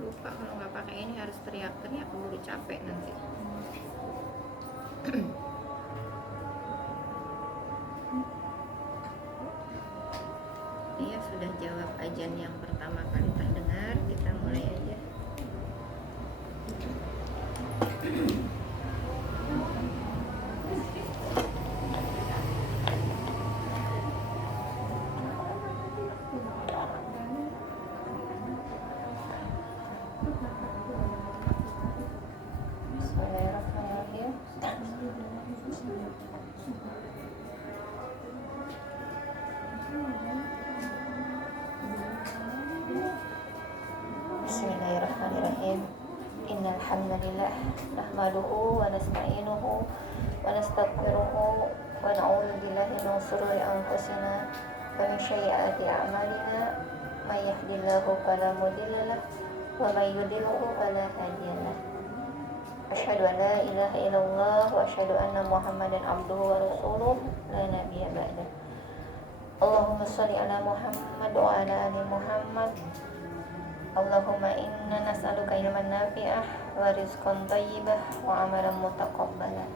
Lupa kalau nggak pakai ini harus teriak-teriak, keburu capek nanti. Iya, sudah jawab ajan yang pertama kali terdengar. Kita mulai aja. Bismillahirrahmanirrahim. Bismillahirrahmanirrahim. Innal hamdalillah nahmaduhu wa nasta'inuhu wa nastaghfiruhu wa na'udzu billahi min shururi anfusina wa min sayyiati a'malina. May yahdihillahu fala mudilla lahu wa may yudlilhu fala hadiya lahu. Asyhadu an la ilaha illallah wa asyhadu anna Muhammadan abduhu wa rasuluh la nabiyya ba'da. Allahumma shalli ala Muhammad wa ala ali Muhammad. Allahumma inna nas'aluka ilman nafi'ah wa rizqan thayyibah wa amalan mutaqabbala.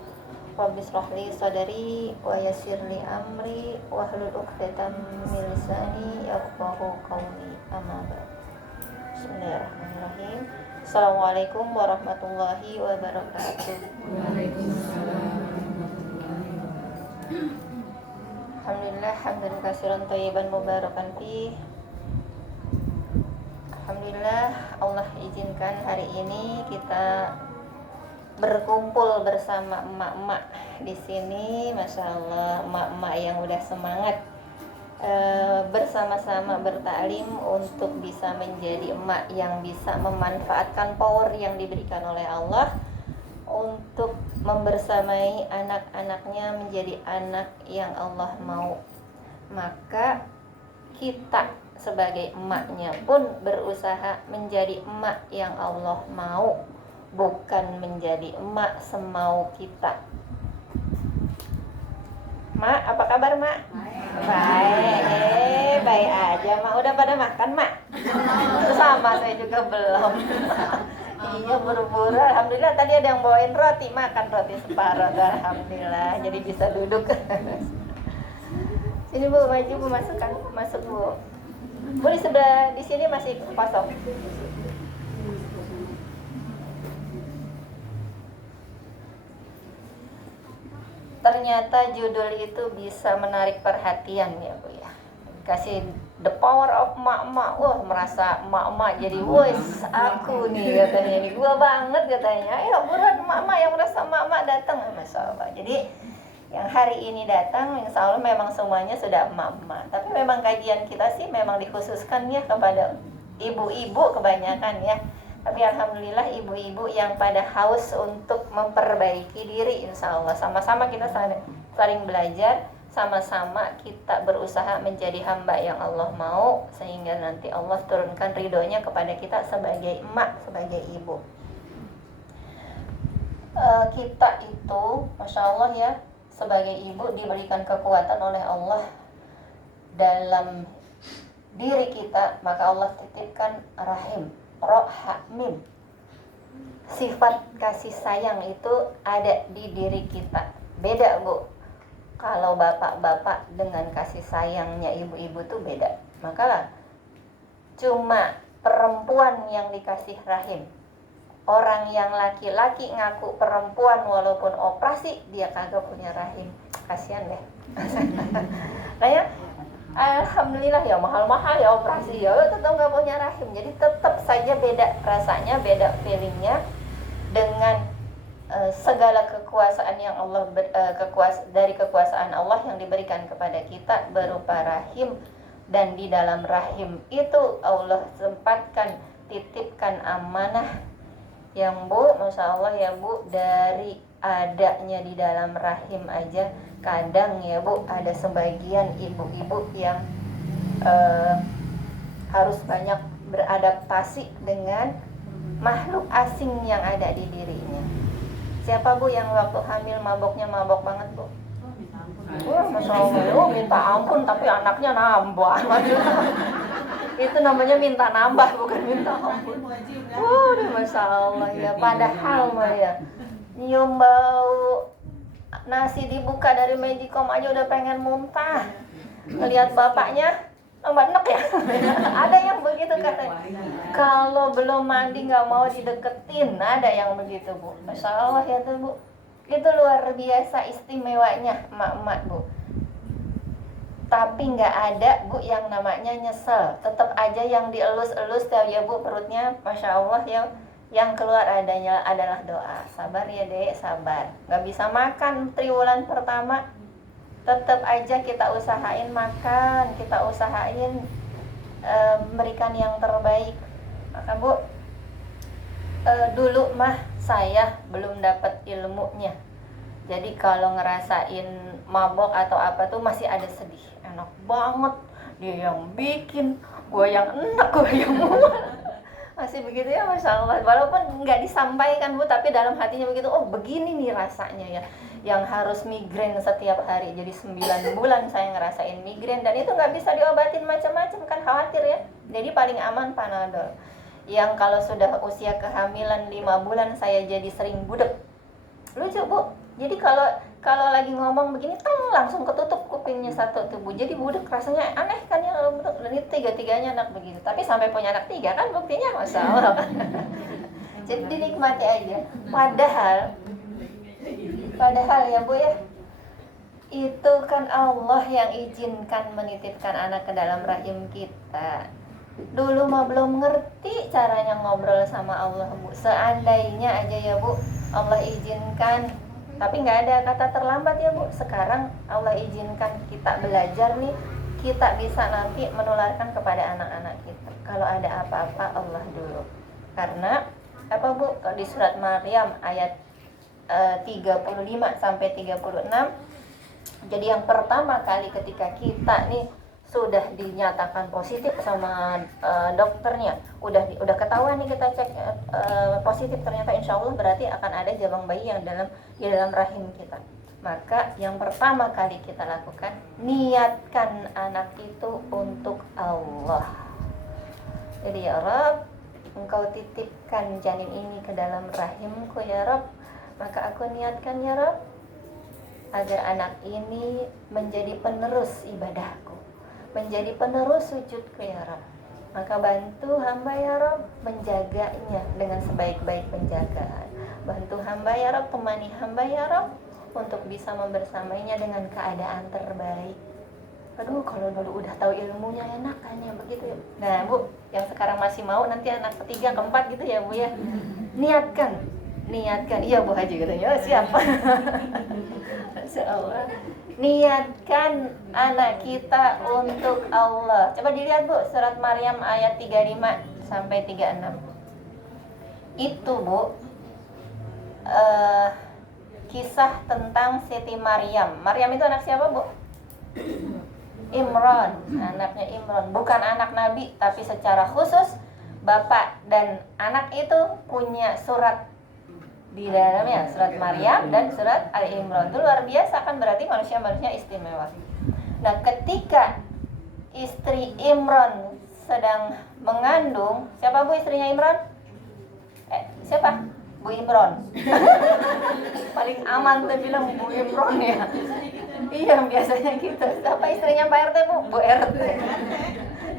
Rabbi shrah li sadri wa yassir li amri wa hlul 'uqdatam min lisani yafqahu qawli. Amma ba'd. Bismillahirrahmanirrahim. Assalamualaikum warahmatullahi wabarakatuh. Waalaikumsalam. Alhamdulillah hamdan katsiran thayyiban mubarakan fi. Alhamdulillah Allah izinkan hari ini kita berkumpul bersama emak-emak di sini. Masya Allah, emak-emak yang udah semangat bersama-sama bertaklim untuk bisa menjadi emak yang bisa memanfaatkan power yang diberikan oleh Allah untuk membersamai anak-anaknya menjadi anak yang Allah mau. Maka kita sebagai emaknya pun berusaha menjadi emak yang Allah mau, bukan menjadi emak semau kita. Mak, apa kabar Mak? Baik, baik aja Mak. Udah pada makan Mak? Sama, saya juga belum. Iya, buru-buru. Alhamdulillah tadi ada yang bawain roti, makan roti separuh. Alhamdulillah, jadi bisa duduk. Sini Bu, maju Bu, masuk Bu. Bu, di sebelah di sini masih kosong. Ternyata judul itu bisa menarik perhatian ya Bu ya. Kasih the power of emak-emak. Wah, merasa emak-emak jadi wes aku nih katanya. Ini gua banget katanya. Ayo buruan emak-emak yang merasa emak-emak datang. Masya Allah. Jadi yang hari ini datang insya Allah memang semuanya sudah emak-emak. Tapi memang kajian kita sih memang dikhususkan ya kepada ibu-ibu kebanyakan ya. Tapi alhamdulillah ibu-ibu yang pada haus untuk memperbaiki diri, insya Allah sama-sama kita saling belajar, sama-sama kita berusaha menjadi hamba yang Allah mau, sehingga nanti Allah turunkan ridhonya kepada kita sebagai emak, sebagai ibu. Kita itu Masya Allah ya, sebagai ibu diberikan kekuatan oleh Allah dalam diri kita, maka Allah titipkan rahim, rohamim. Sifat kasih sayang itu ada di diri kita. Beda Bu, kalau bapak-bapak dengan kasih sayangnya ibu-ibu tuh beda. Makalah cuma perempuan yang dikasih rahim. Orang yang laki-laki ngaku perempuan walaupun operasi, dia kagak punya rahim. Kasihan deh. Nah ya, alhamdulillah ya mahal-mahal ya operasi ya tetap nggak punya rahim. Jadi tetap saja beda rasanya, beda feelingnya dengan segala kekuasaan yang Allah dari kekuasaan Allah yang diberikan kepada kita berupa rahim. Dan di dalam rahim itu Allah sempatkan titipkan amanah yang Bu, Masya Allah ya Bu, dari adanya di dalam rahim aja kadang ya Bu ada sebagian ibu-ibu yang harus banyak beradaptasi dengan makhluk asing yang ada di dirinya. Siapa Bu yang waktu hamil maboknya mabok banget Bu? Wah, Masya Allah, minta ampun tapi anaknya nambah. Itu namanya minta nambah, bukan minta ampun. Waduh, Masya Allah ya. Padahal mah ya, nyium bau nasi dibuka dari Magicom aja udah pengen muntah. Ngelihat bapaknya, enak ya. Ada yang begitu katanya. Kalau belum mandi nggak mau dideketin, ada yang begitu Bu. Masya Allah ya tuh Bu. Itu luar biasa istimewanya emak-emak Bu. Tapi nggak ada Bu yang namanya nyesel. Tetap aja yang dielus-elus ya Bu perutnya, Masya Allah ya. Yang keluar adanya adalah doa. Sabar ya Dek, sabar. Nggak bisa makan triwulan pertama, tetap aja kita usahain makan, kita usahain memberikan yang terbaik. Maka Bu, dulu mah saya belum dapat ilmunya. Jadi kalau ngerasain mabok atau apa tuh masih ada sedih. Enak banget, dia yang bikin, gue yang enak, gue yang mual. Masih begitu ya, Masya Allah. Walaupun nggak disampaikan Bu, tapi dalam hatinya begitu. Oh begini nih rasanya ya, yang harus migrain setiap hari. Jadi 9 bulan saya ngerasain migrain, dan itu nggak bisa diobatin macam-macam kan, khawatir ya. Jadi paling aman Panadol. Yang kalau sudah usia kehamilan 5 bulan saya jadi sering budek. Lucu Bu. Jadi kalau lagi ngomong begini, langsung ketutup kupingnya satu tuh Bu. Jadi budek, rasanya aneh kan ya kalau budek. Dan itu tiga-tiganya anak begitu. Tapi sampai punya anak 3 kan buktinya, Masya Allah. Jadi dinikmati aja. Padahal ya Bu ya, itu kan Allah yang izinkan menitipkan anak ke dalam rahim kita. Dulu mah belum ngerti caranya ngobrol sama Allah Bu. Seandainya aja ya Bu, Allah izinkan, tapi nggak ada kata terlambat ya Bu. Sekarang Allah izinkan kita belajar nih, kita bisa nanti menularkan kepada anak-anak kita. Kalau ada apa-apa Allah dulu. Karena apa Bu? Kalau di surat Maryam ayat 35 sampai 36. Jadi yang pertama kali ketika kita nih sudah dinyatakan positif sama dokternya, udah ketahuan nih kita cek positif, ternyata insya Allah berarti akan ada jabang bayi yang di dalam rahim kita. Maka yang pertama kali kita lakukan, niatkan anak itu untuk Allah. Jadi ya Rabb, Engkau titipkan janin ini ke dalam rahimku ya Rabb, maka aku niatkan ya Rabb agar anak ini menjadi penerus ibadahku, menjadi penerus sujudku ya Rabb. Maka bantu hamba ya Rabb menjaganya dengan sebaik-baik penjagaan. Bantu hamba ya Rabb, temani hamba ya Rabb untuk bisa membersamainya dengan keadaan terbaik. Aduh, kalau dulu udah tahu ilmunya enak kan ya begitu ya. Nah Bu, yang sekarang masih mau nanti anak ketiga, keempat gitu ya Bu ya. Niatkan, iya Bu Haji katanya. Oh, siap. Masya Allah. Niatkan anak kita untuk Allah. Coba dilihat Bu, surat Maryam ayat 35 sampai 36. Itu Bu, kisah tentang Siti Maryam. Maryam itu anak siapa Bu? Imran, anaknya Imran. Bukan anak Nabi, tapi secara khusus bapak dan anak itu punya surat di dalamnya, surat Maryam dan surat Ali Imran. Itu luar biasa kan, berarti manusia-manusia istimewa. Nah, ketika istri Imran sedang mengandung, siapa Bu istrinya Imran? Siapa? Bu Imran. Paling aman tuh bilang Bu Imran ya. Iya, biasanya gitu. Siapa istrinya Pak RT Bu? Bu RT.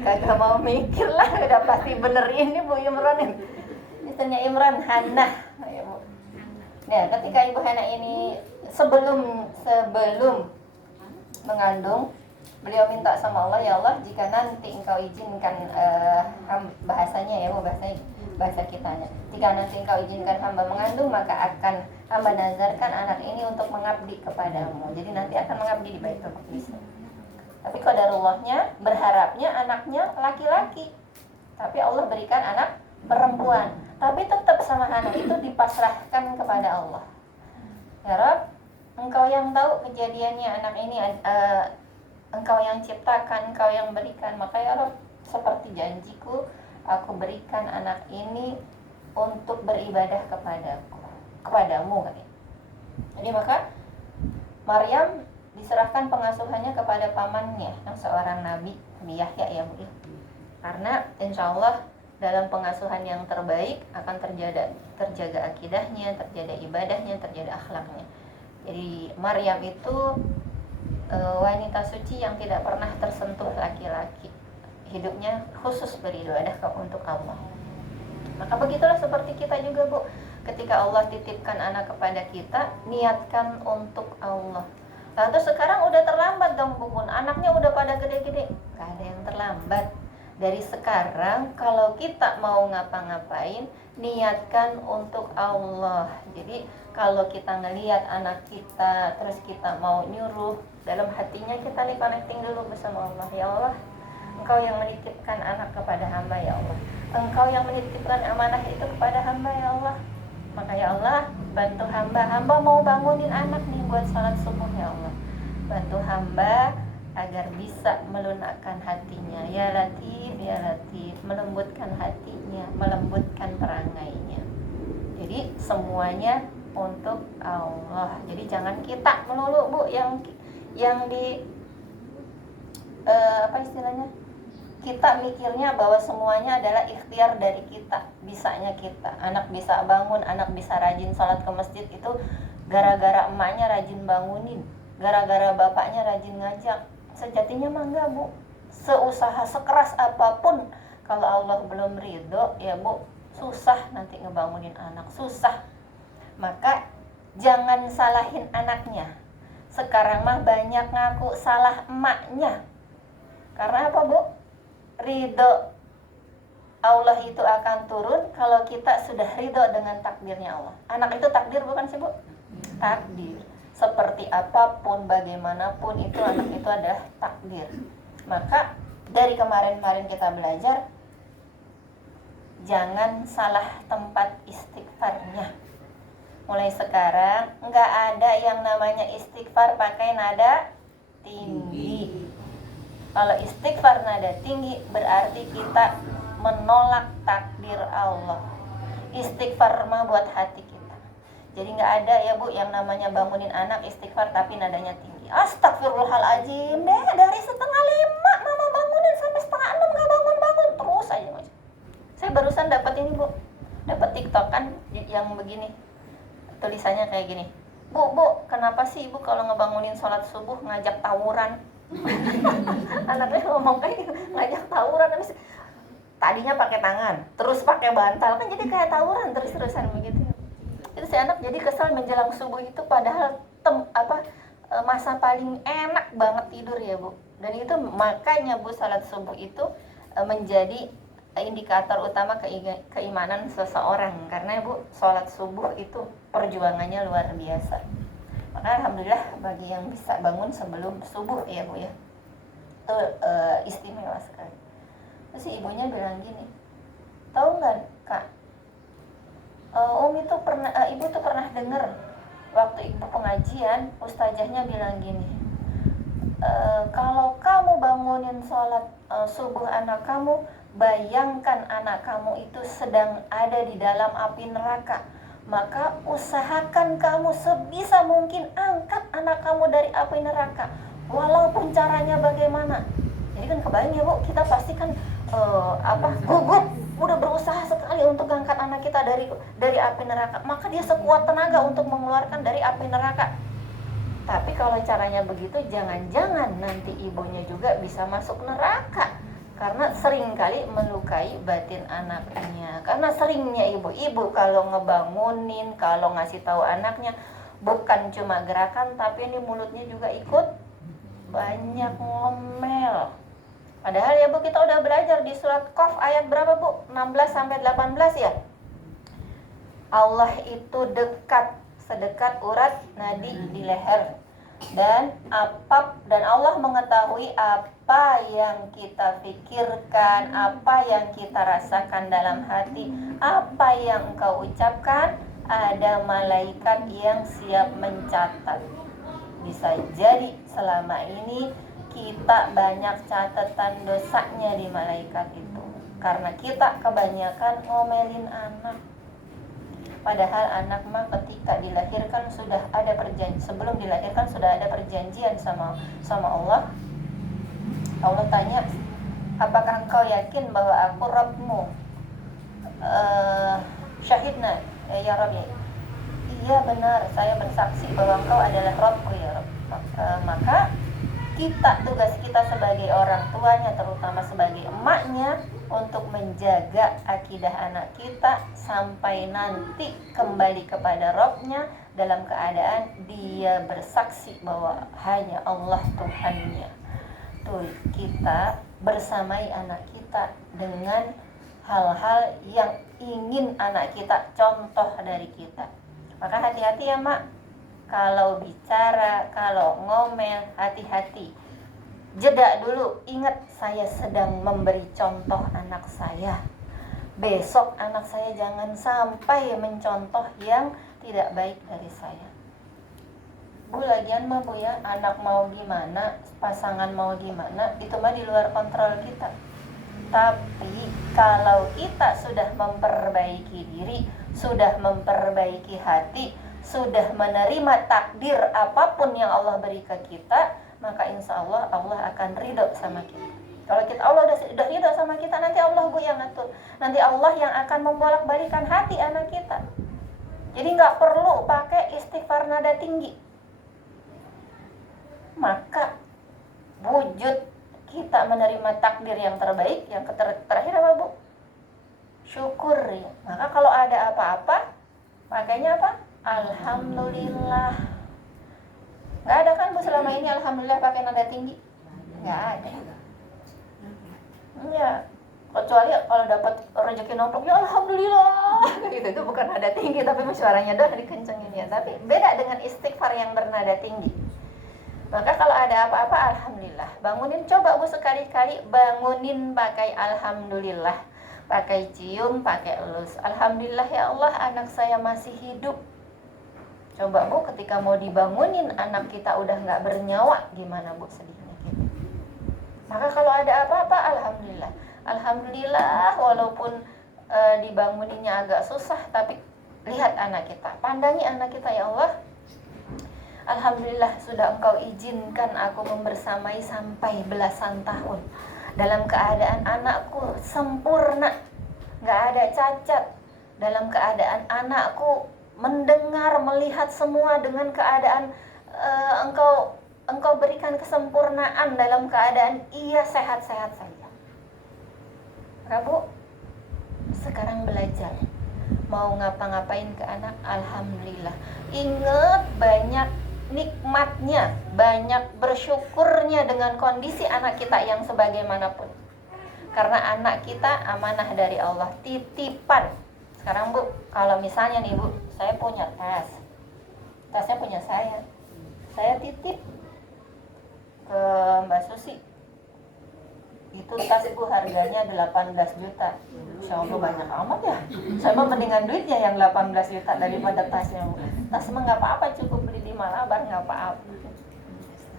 Kagak mau mikir lah, udah pasti bener ini Bu Imran ini. Istrinya Imran, Hannah. Nah, ketika Ibu Hana ini sebelum mengandung, beliau minta sama Allah, ya Allah, jika nanti Engkau izinkan bahasanya ya Bu, bahasa kitanya. Jika nanti Engkau izinkan hamba mengandung, maka akan hamba nazarkan anak ini untuk mengabdi kepadamu. Jadi nanti akan mengabdi di Baitul Maqdis. Tapi qadarullahnya, berharapnya anaknya laki-laki. Tapi Allah berikan anak perempuan. Tapi tetap sama anak itu dipasrahkan kepada Allah. Ya Rabb, Engkau yang tahu kejadiannya anak ini, Engkau yang ciptakan, Engkau yang berikan. Maka ya Rabb, seperti janjiku, aku berikan anak ini untuk beribadah kepadamu. Jadi maka Maryam diserahkan pengasuhannya kepada pamannya yang seorang nabi, Nabi Yahya ya Bu. Karena insya Allah dalam pengasuhan yang terbaik akan terjaga akidahnya, terjaga ibadahnya, terjaga akhlaknya. Jadi Maryam itu wanita suci yang tidak pernah tersentuh laki-laki. Hidupnya khusus beribadah untuk Allah. Maka begitulah seperti kita juga, Bu. Ketika Allah titipkan anak kepada kita, niatkan untuk Allah. Lalu sekarang udah terlambat dong, Bu. Anaknya udah pada gede-gede. Gak ada yang terlambat. Dari sekarang kalau kita mau ngapa-ngapain, niatkan untuk Allah. Jadi kalau kita ngelihat anak kita, terus kita mau nyuruh, dalam hatinya kita connecting dulu bersama Allah. Ya Allah, Engkau yang menitipkan anak kepada hamba, ya Allah. Engkau yang menitipkan amanah itu kepada hamba, ya Allah. Maka ya Allah, bantu hamba mau bangunin anak nih buat salat subuh, ya Allah. Bantu hamba agar bisa melunakkan hatinya. Ya Latif, ya Latif, melembutkan hatinya, melembutkan perangainya. Jadi semuanya untuk Allah. Jadi jangan kita melulu, Bu, yang di apa istilahnya? Kita mikirnya bahwa semuanya adalah ikhtiar dari kita, bisanya kita. Anak bisa bangun, anak bisa rajin sholat ke masjid itu gara-gara emaknya rajin bangunin, gara-gara bapaknya rajin ngajak. Sejatinya mah enggak, Bu. Seusaha sekeras apapun, kalau Allah belum ridho, ya Bu, susah nanti ngebangunin anak, susah. Maka jangan salahin anaknya. Sekarang mah banyak ngaku salah emaknya. Karena apa, Bu? Ridho Allah itu akan turun kalau kita sudah ridho dengan takdirnya Allah. Anak itu takdir bukan sih, Bu? Takdir. Seperti apapun, bagaimanapun, itu anak itu adalah takdir. Maka dari kemarin-kemarin kita belajar, jangan salah tempat istighfarnya. Mulai sekarang nggak ada yang namanya istighfar pakai nada tinggi. Kalau istighfar nada tinggi berarti kita menolak takdir Allah. Istighfar mah buat hati kita. Jadi nggak ada ya, Bu, yang namanya bangunin anak istighfar tapi nadanya tinggi. Astagfirullahaladzim deh, dari 4:30 mama bangunin sampai 5:30 nggak bangun-bangun terus aja. Saya barusan dapat ini, Bu, dapat TikTok kan yang begini, tulisannya kayak gini. Bu, kenapa sih Ibu kalau ngebangunin sholat subuh ngajak tawuran? Anaknya ngomong kayak gitu, ngajak tawuran. Tadinya pakai tangan, terus pakai bantal, kan jadi kayak tawuran terus-terusan begitu. Itu si anak jadi kesal menjelang subuh itu, padahal masa paling enak banget tidur ya, Bu. Dan itu makanya, Bu, salat subuh itu menjadi indikator utama keimanan seseorang. Karena, Bu, salat subuh itu perjuangannya luar biasa. Maka alhamdulillah bagi yang bisa bangun sebelum subuh ya, Bu, ya. Itu istimewa sekali. Terus si ibunya bilang gini, tahu nggak, Kak, Ibu tuh pernah dengar waktu ibu pengajian, ustazahnya bilang gini, kalau kamu bangunin sholat subuh anak kamu, bayangkan anak kamu itu sedang ada di dalam api neraka, maka usahakan kamu sebisa mungkin angkat anak kamu dari api neraka, walaupun caranya bagaimana. Jadi kan kebayang ya, Bu, kita pasti kan gugup, udah berusaha sekali untuk angkat anak kita dari api neraka, maka dia sekuat tenaga untuk mengeluarkan dari api neraka. Tapi kalau caranya begitu, jangan-jangan nanti ibunya juga bisa masuk neraka, karena seringkali melukai batin anaknya. Karena seringnya ibu kalau ngebangunin, kalau ngasih tahu anaknya, bukan cuma gerakan, tapi ini mulutnya juga ikut banyak ngomel. Padahal ya, Bu, kita udah belajar di surat Qaf ayat berapa, Bu? 16-18 ya. Allah itu dekat, sedekat urat nadi di leher. Dan Allah mengetahui apa yang kita pikirkan, apa yang kita rasakan dalam hati, apa yang engkau ucapkan, ada malaikat yang siap mencatat. Bisa jadi selama ini kita banyak catatan dosanya di malaikat itu, karena kita kebanyakan ngomelin anak. Padahal anak mah ketika dilahirkan sudah ada perjanjian, sebelum dilahirkan sudah ada perjanjian sama Allah. Allah tanya, apakah engkau yakin bahwa aku Rabbmu? Syahidna ya Rabbi. Iya benar, saya bersaksi bahwa engkau adalah Rabbku ya Rabb. Maka tugas kita sebagai orang tuanya, terutama sebagai emaknya, untuk menjaga akidah anak kita sampai nanti kembali kepada Rabbnya dalam keadaan dia bersaksi bahwa hanya Allah Tuhannya. Tuh, kita bersamai anak kita dengan hal-hal yang ingin anak kita contoh dari kita. Maka hati-hati ya Mak, kalau bicara, kalau ngomel, hati-hati. Jeda dulu, ingat saya sedang memberi contoh anak saya. Besok anak saya jangan sampai mencontoh yang tidak baik dari saya. Bu, lagian mah Bu ya, anak mau gimana, pasangan mau gimana, itu mah di luar kontrol kita. Tapi kalau kita sudah memperbaiki diri, sudah memperbaiki hati, sudah menerima takdir apapun yang Allah beri ke kita, maka insya Allah Allah akan ridho sama kita. Kalau Allah udah ridho sama kita, nanti Allah yang ngatur. Nanti Allah yang akan membolak-balikan hati anak kita. Jadi nggak perlu pakai istighfar nada tinggi. Maka wujud kita menerima takdir yang terbaik, yang terakhir apa Bu? Syukur ya. Maka kalau ada apa-apa, makanya apa? Alhamdulillah. Nggak ada kan Bu selama ini alhamdulillah pakai nada tinggi? Nggak ada. Ya, kecuali kalau dapat rezeki nomplok, ya alhamdulillah. Itu bukan nada tinggi, tapi suaranya doang dikencengin ya. Tapi beda dengan istighfar yang bernada tinggi. Maka kalau ada apa-apa alhamdulillah. Bangunin, coba Bu sekali-kali bangunin pakai alhamdulillah. Pakai cium, pakai elus. Alhamdulillah ya Allah, anak saya masih hidup. Coba Bu, ketika mau dibangunin anak kita udah nggak bernyawa, gimana Bu sedihnya kita? Maka kalau ada apa-apa, alhamdulillah. Alhamdulillah, walaupun dibanguninnya agak susah, tapi lihat anak kita, pandangi anak kita, ya Allah. Alhamdulillah sudah Engkau izinkan aku membersamai sampai belasan tahun dalam keadaan anakku sempurna, nggak ada cacat, dalam keadaan anakku mendengar, melihat semua dengan keadaan engkau berikan kesempurnaan dalam keadaan ia sehat-sehat saja. Rabu, sekarang belajar mau ngapa-ngapain ke anak, alhamdulillah. Ingat banyak nikmatnya, banyak bersyukurnya dengan kondisi anak kita yang sebagaimanapun. Karena anak kita amanah dari Allah, titipan. Sekarang Bu, kalau misalnya nih Bu, saya punya tasnya punya saya titip ke Mbak Susi. Itu tas Bu harganya 18 juta. Insya Allah banyak amat ya. Saya mah mendingan duitnya yang 18 juta daripada tasnya. Tas mah nggak apa-apa, cukup beli di Malabar nggak apa-apa.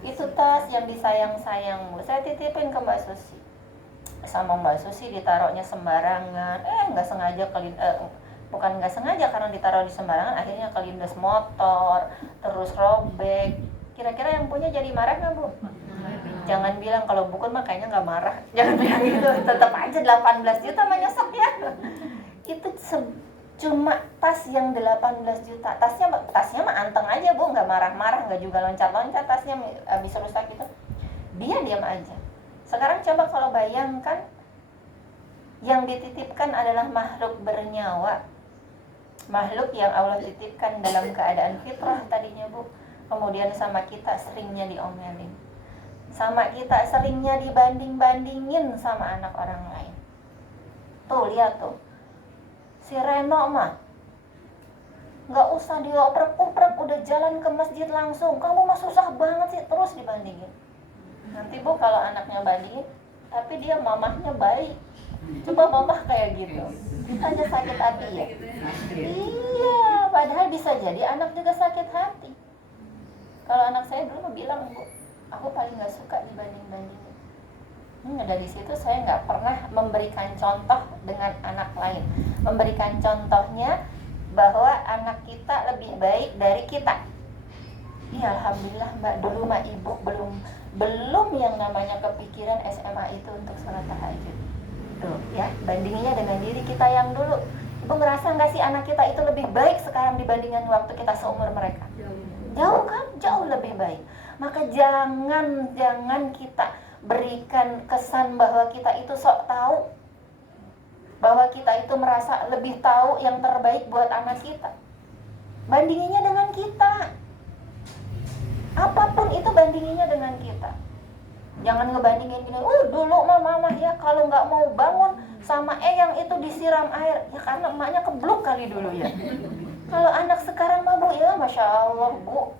Itu tas yang disayang-sayang Bu, saya titipin ke Mbak Susi. Sama Mbak Susi ditaruhnya sembarangan. Nggak sengaja bukan nggak sengaja, karena ditaruh di sembarangan akhirnya kelindes motor, terus robek. Kira-kira yang punya jadi marah nggak Bu? Jangan bilang, kalau bukan mah kayaknya nggak marah. Jangan bilang gitu, tetap aja 18 juta mah nyesek ya. Itu cuma tas yang 18 juta. Tasnya mah anteng aja Bu, nggak marah-marah, nggak juga loncat-loncat, tasnya habis rusak gitu. Dia diam aja. Sekarang coba kalau bayangkan yang dititipkan adalah makhluk bernyawa, makhluk yang Allah titipkan dalam keadaan fitrah tadinya Bu. Kemudian sama kita seringnya diomelin, sama kita seringnya dibanding-bandingin sama anak orang lain. Tuh lihat tuh, si Reno mah nggak usah dioprek-oprek, udah jalan ke masjid langsung. Kamu mah susah banget sih, terus dibandingin. Nanti Bu kalau anaknya bandingin, tapi dia mamahnya baik. Coba mamah kayak gitu, hanya sakit hati ya. Iya, padahal bisa jadi anak juga sakit hati. Kalau anak saya dulu bilang Bu, aku paling nggak suka dibanding-bandingin. Dari situ saya nggak pernah memberikan contoh dengan anak lain. Memberikan contohnya bahwa anak kita lebih baik dari kita. Iya, alhamdulillah Mbak, dulu mah ibu belum belum yang namanya kepikiran SMA itu untuk sholat tahajud. Tuh ya, bandinginya dengan diri kita yang dulu. Ibu ngerasa nggak sih anak kita itu lebih baik sekarang dibandingkan waktu kita seumur mereka? Jauh kan? Jauh lebih baik. Maka jangan kita berikan kesan bahwa kita itu sok tahu, bahwa kita itu merasa lebih tahu yang terbaik buat anak kita. Bandinginya dengan kita. Apapun itu bandinginya dengan kita. Jangan ngebandingin gini, dulu mama ya kalau nggak mau bangun sama Eyang itu disiram air. Ya karena emaknya kebluk kali dulu ya. Kalau anak sekarang mah Bu, ya Masya Allah Bu.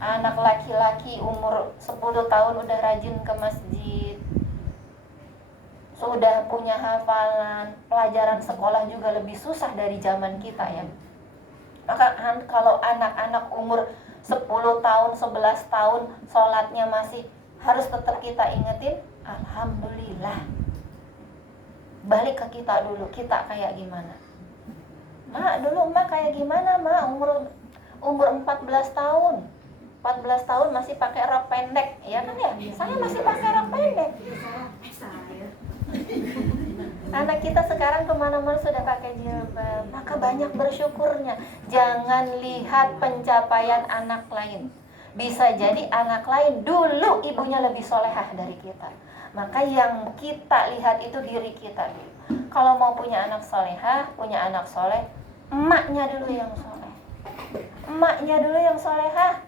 Anak laki-laki umur 10 tahun udah rajin ke masjid, sudah punya hafalan, pelajaran sekolah juga lebih susah dari zaman kita ya. Maka kalau anak-anak umur 10 tahun, 11 tahun sholatnya masih harus tetap kita ingetin, alhamdulillah. Balik ke kita dulu, kita kayak gimana? Mak, dulu Mak kayak gimana Mak? Umur 14 tahun. 14 tahun masih pakai rok pendek, ya kan ya? Saya masih pakai rok pendek. Anak kita sekarang kemana-mana sudah pakai jilbab. Maka banyak bersyukurnya. Jangan lihat pencapaian anak lain. Bisa jadi anak lain dulu ibunya lebih solehah dari kita. Maka yang kita lihat itu diri kita dulu. Kalau mau punya anak solehah, punya anak soleh, emaknya dulu yang soleh. Emaknya dulu yang solehah.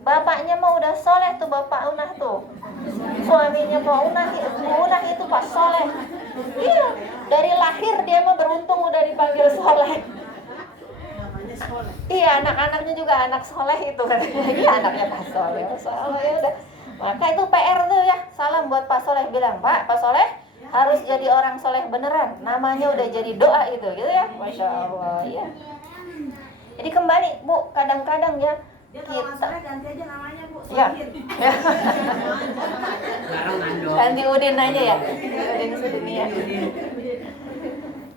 Bapaknya mah udah soleh tuh, Bapak Unah tuh. Suaminya Pak Unah itu Pak soleh. Iya, dari lahir dia mah beruntung udah dipanggil soleh. Iya, anak-anaknya juga anak soleh itu katanya. Iya, anaknya Pak Soleh. Ya udah. Maka itu PR tuh ya. Salam buat Pak Soleh, bilang, Pak Soleh harus jadi orang soleh beneran. Namanya udah jadi doa itu, gitu ya. Masya Allah, ya. Jadi kembali Bu, kadang-kadang ya dia kalau nggak soleh ganti aja namanya Bu, ya. Sohir. Ganti Udin aja ya. Udin sedunia.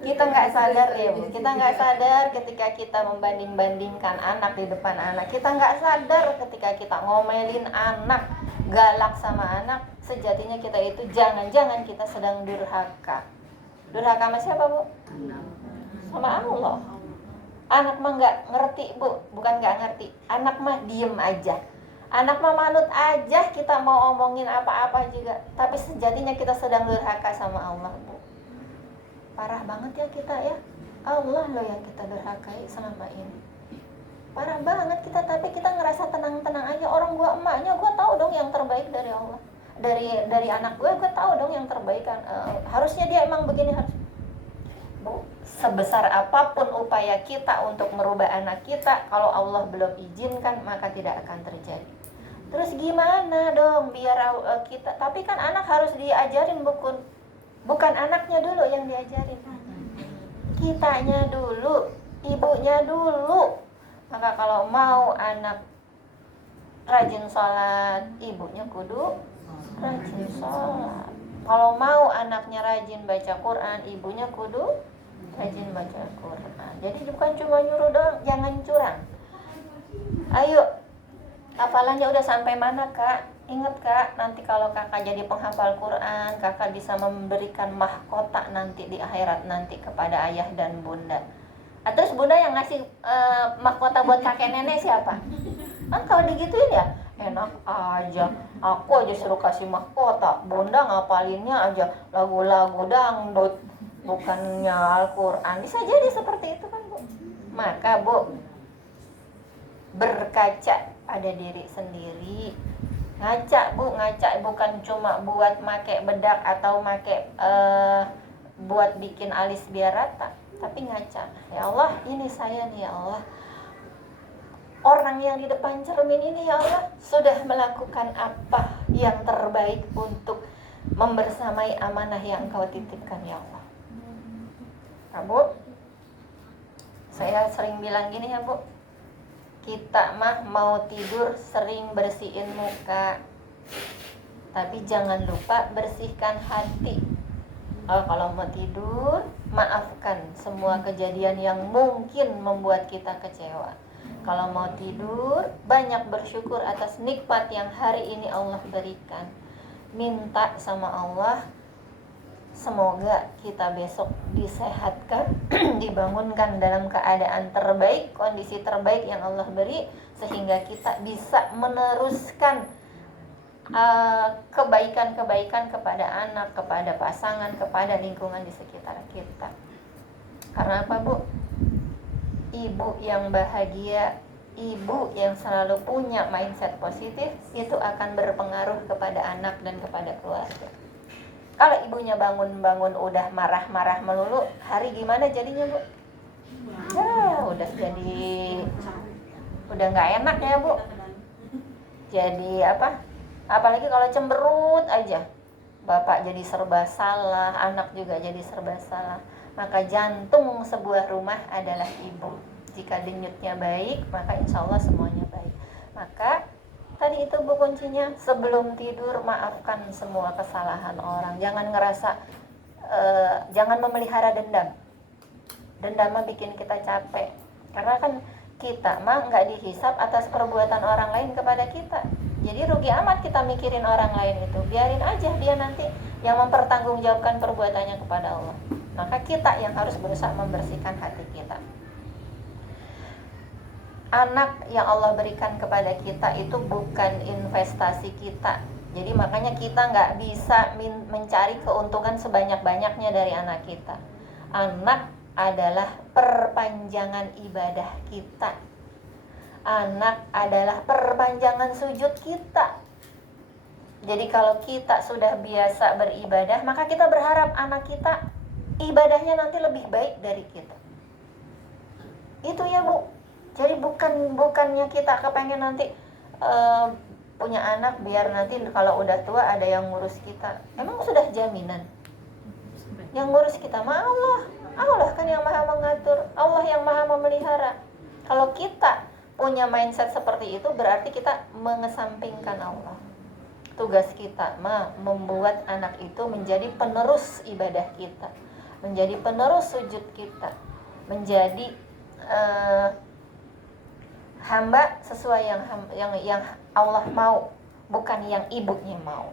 Kita nggak sadar ya Bu, kita nggak sadar ketika kita membanding-bandingkan anak di depan anak. Kita nggak sadar ketika kita ngomelin anak, galak sama anak. Sejatinya kita itu jangan-jangan kita sedang durhaka. Durhaka sama siapa Bu? Sama Allah. Anak mah nggak ngerti Bu, bukan nggak ngerti. Anak mah diem aja. Anak mah manut aja, kita mau omongin apa-apa juga. Tapi sejatinya kita sedang durhaka sama Allah Bu. Parah banget ya kita ya. Allah loh yang kita durhakai selama ini. Parah banget kita, tapi kita ngerasa tenang-tenang aja. Orang gua emaknya, gua tahu dong yang terbaik dari Allah. Dari anak gua tahu dong yang terbaik kan. Harusnya dia emang begini harus. Bu, sebesar apapun upaya kita untuk merubah anak kita, kalau Allah belum izinkan maka tidak akan terjadi. Terus gimana dong biar kita, tapi kan anak harus diajarin bukan anaknya dulu yang diajarin, kitanya dulu, ibunya dulu. Maka kalau mau anak rajin sholat, ibunya kudu rajin sholat. Kalau mau anaknya rajin baca Quran, ibunya kudu rajin baca Quran. Jadi bukan cuma nyuruh doang, jangan curang. Ayo, hafalannya udah sampai mana Kak? Ingat Kak, nanti kalau Kakak jadi penghafal Quran, Kakak bisa memberikan mahkota nanti di akhirat nanti kepada ayah dan bunda. Terus bunda yang ngasih mahkota buat kakek nenek siapa? Kan kalau digituin ya, enak aja. Aku aja suruh kasih mahkota, bunda ngapalinnya aja lagu-lagu dangdut, bukannya Al-Quran. Bisa jadi seperti itu kan Bu. Maka Bu, berkaca pada diri sendiri. Ngaca Bu, ngaca bukan cuma buat make bedak atau make buat bikin alis biar rata, tapi ngaca. Ya Allah, ini saya nih ya Allah, orang yang di depan cermin ini ya Allah sudah melakukan apa yang terbaik untuk membersamai amanah yang Engkau titipkan ya Allah. Nah, Bu, saya sering bilang gini ya Bu, kita mah mau tidur sering bersihin muka, tapi jangan lupa bersihkan hati. Kalau mau tidur, maafkan semua kejadian yang mungkin membuat kita kecewa. Kalau mau tidur, banyak bersyukur atas nikmat yang hari ini Allah berikan. Minta sama Allah, semoga kita besok disehatkan, dibangunkan dalam keadaan terbaik, kondisi terbaik yang Allah beri, sehingga kita bisa meneruskan kebaikan-kebaikan kepada anak, kepada pasangan, kepada lingkungan di sekitar kita. Karena apa, Bu? Ibu yang bahagia, ibu yang selalu punya mindset positif, itu akan berpengaruh kepada anak dan kepada keluarga. Kalau ibunya bangun-bangun udah marah-marah melulu, hari gimana jadinya, Bu? Ya, udah nggak enak ya, Bu. Jadi apa? Apalagi kalau cemberut aja, bapak jadi serba salah, anak juga jadi serba salah. Maka jantung sebuah rumah adalah ibu. Jika denyutnya baik, maka insya Allah semuanya baik. Maka tadi itu, Bu, kuncinya. Sebelum tidur, maafkan semua kesalahan orang. Jangan ngerasa jangan memelihara dendam. Dendam mah bikin kita capek. Karena kan kita mah nggak dihisap atas perbuatan orang lain kepada kita. Jadi rugi amat kita mikirin orang lain itu. Biarin aja dia nanti yang mempertanggungjawabkan perbuatannya kepada Allah. Maka kita yang harus berusaha membersihkan hati kita. Anak yang Allah berikan kepada kita itu bukan investasi kita. Jadi makanya kita nggak bisa mencari keuntungan sebanyak-banyaknya dari anak kita. Anak adalah perpanjangan ibadah kita. Anak adalah perpanjangan sujud kita. Jadi kalau kita sudah biasa beribadah, maka kita berharap anak kita ibadahnya nanti lebih baik dari kita. Itu ya, Bu. Jadi bukannya kita kepengen nanti punya anak biar nanti kalau udah tua ada yang ngurus kita. Emang sudah jaminan yang ngurus kita mah Allah. Allah kan yang maha mengatur, Allah yang maha memelihara. Kalau kita punya mindset seperti itu, berarti kita mengesampingkan Allah. Tugas kita mah membuat anak itu menjadi penerus ibadah kita, menjadi penerus sujud kita, menjadi hamba sesuai yang Allah mau, bukan yang ibunya mau.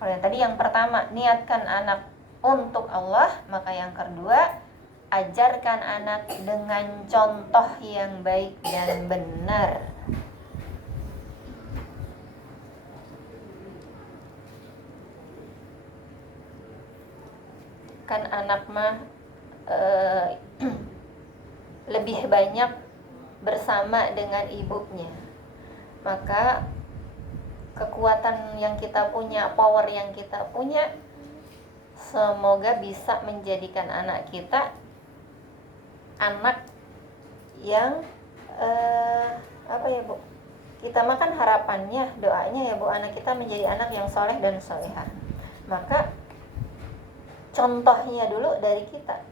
Kalau yang tadi yang pertama, niatkan anak untuk Allah, maka yang kedua, ajarkan anak dengan contoh yang baik dan benar. Kan anak mah lebih banyak bersama dengan ibunya. Maka kekuatan yang kita punya, power yang kita punya, semoga bisa menjadikan anak kita anak yang apa ya, Bu? Kita makan harapannya, doanya ya, Bu, anak kita menjadi anak yang soleh dan solehah. Maka contohnya dulu dari kita.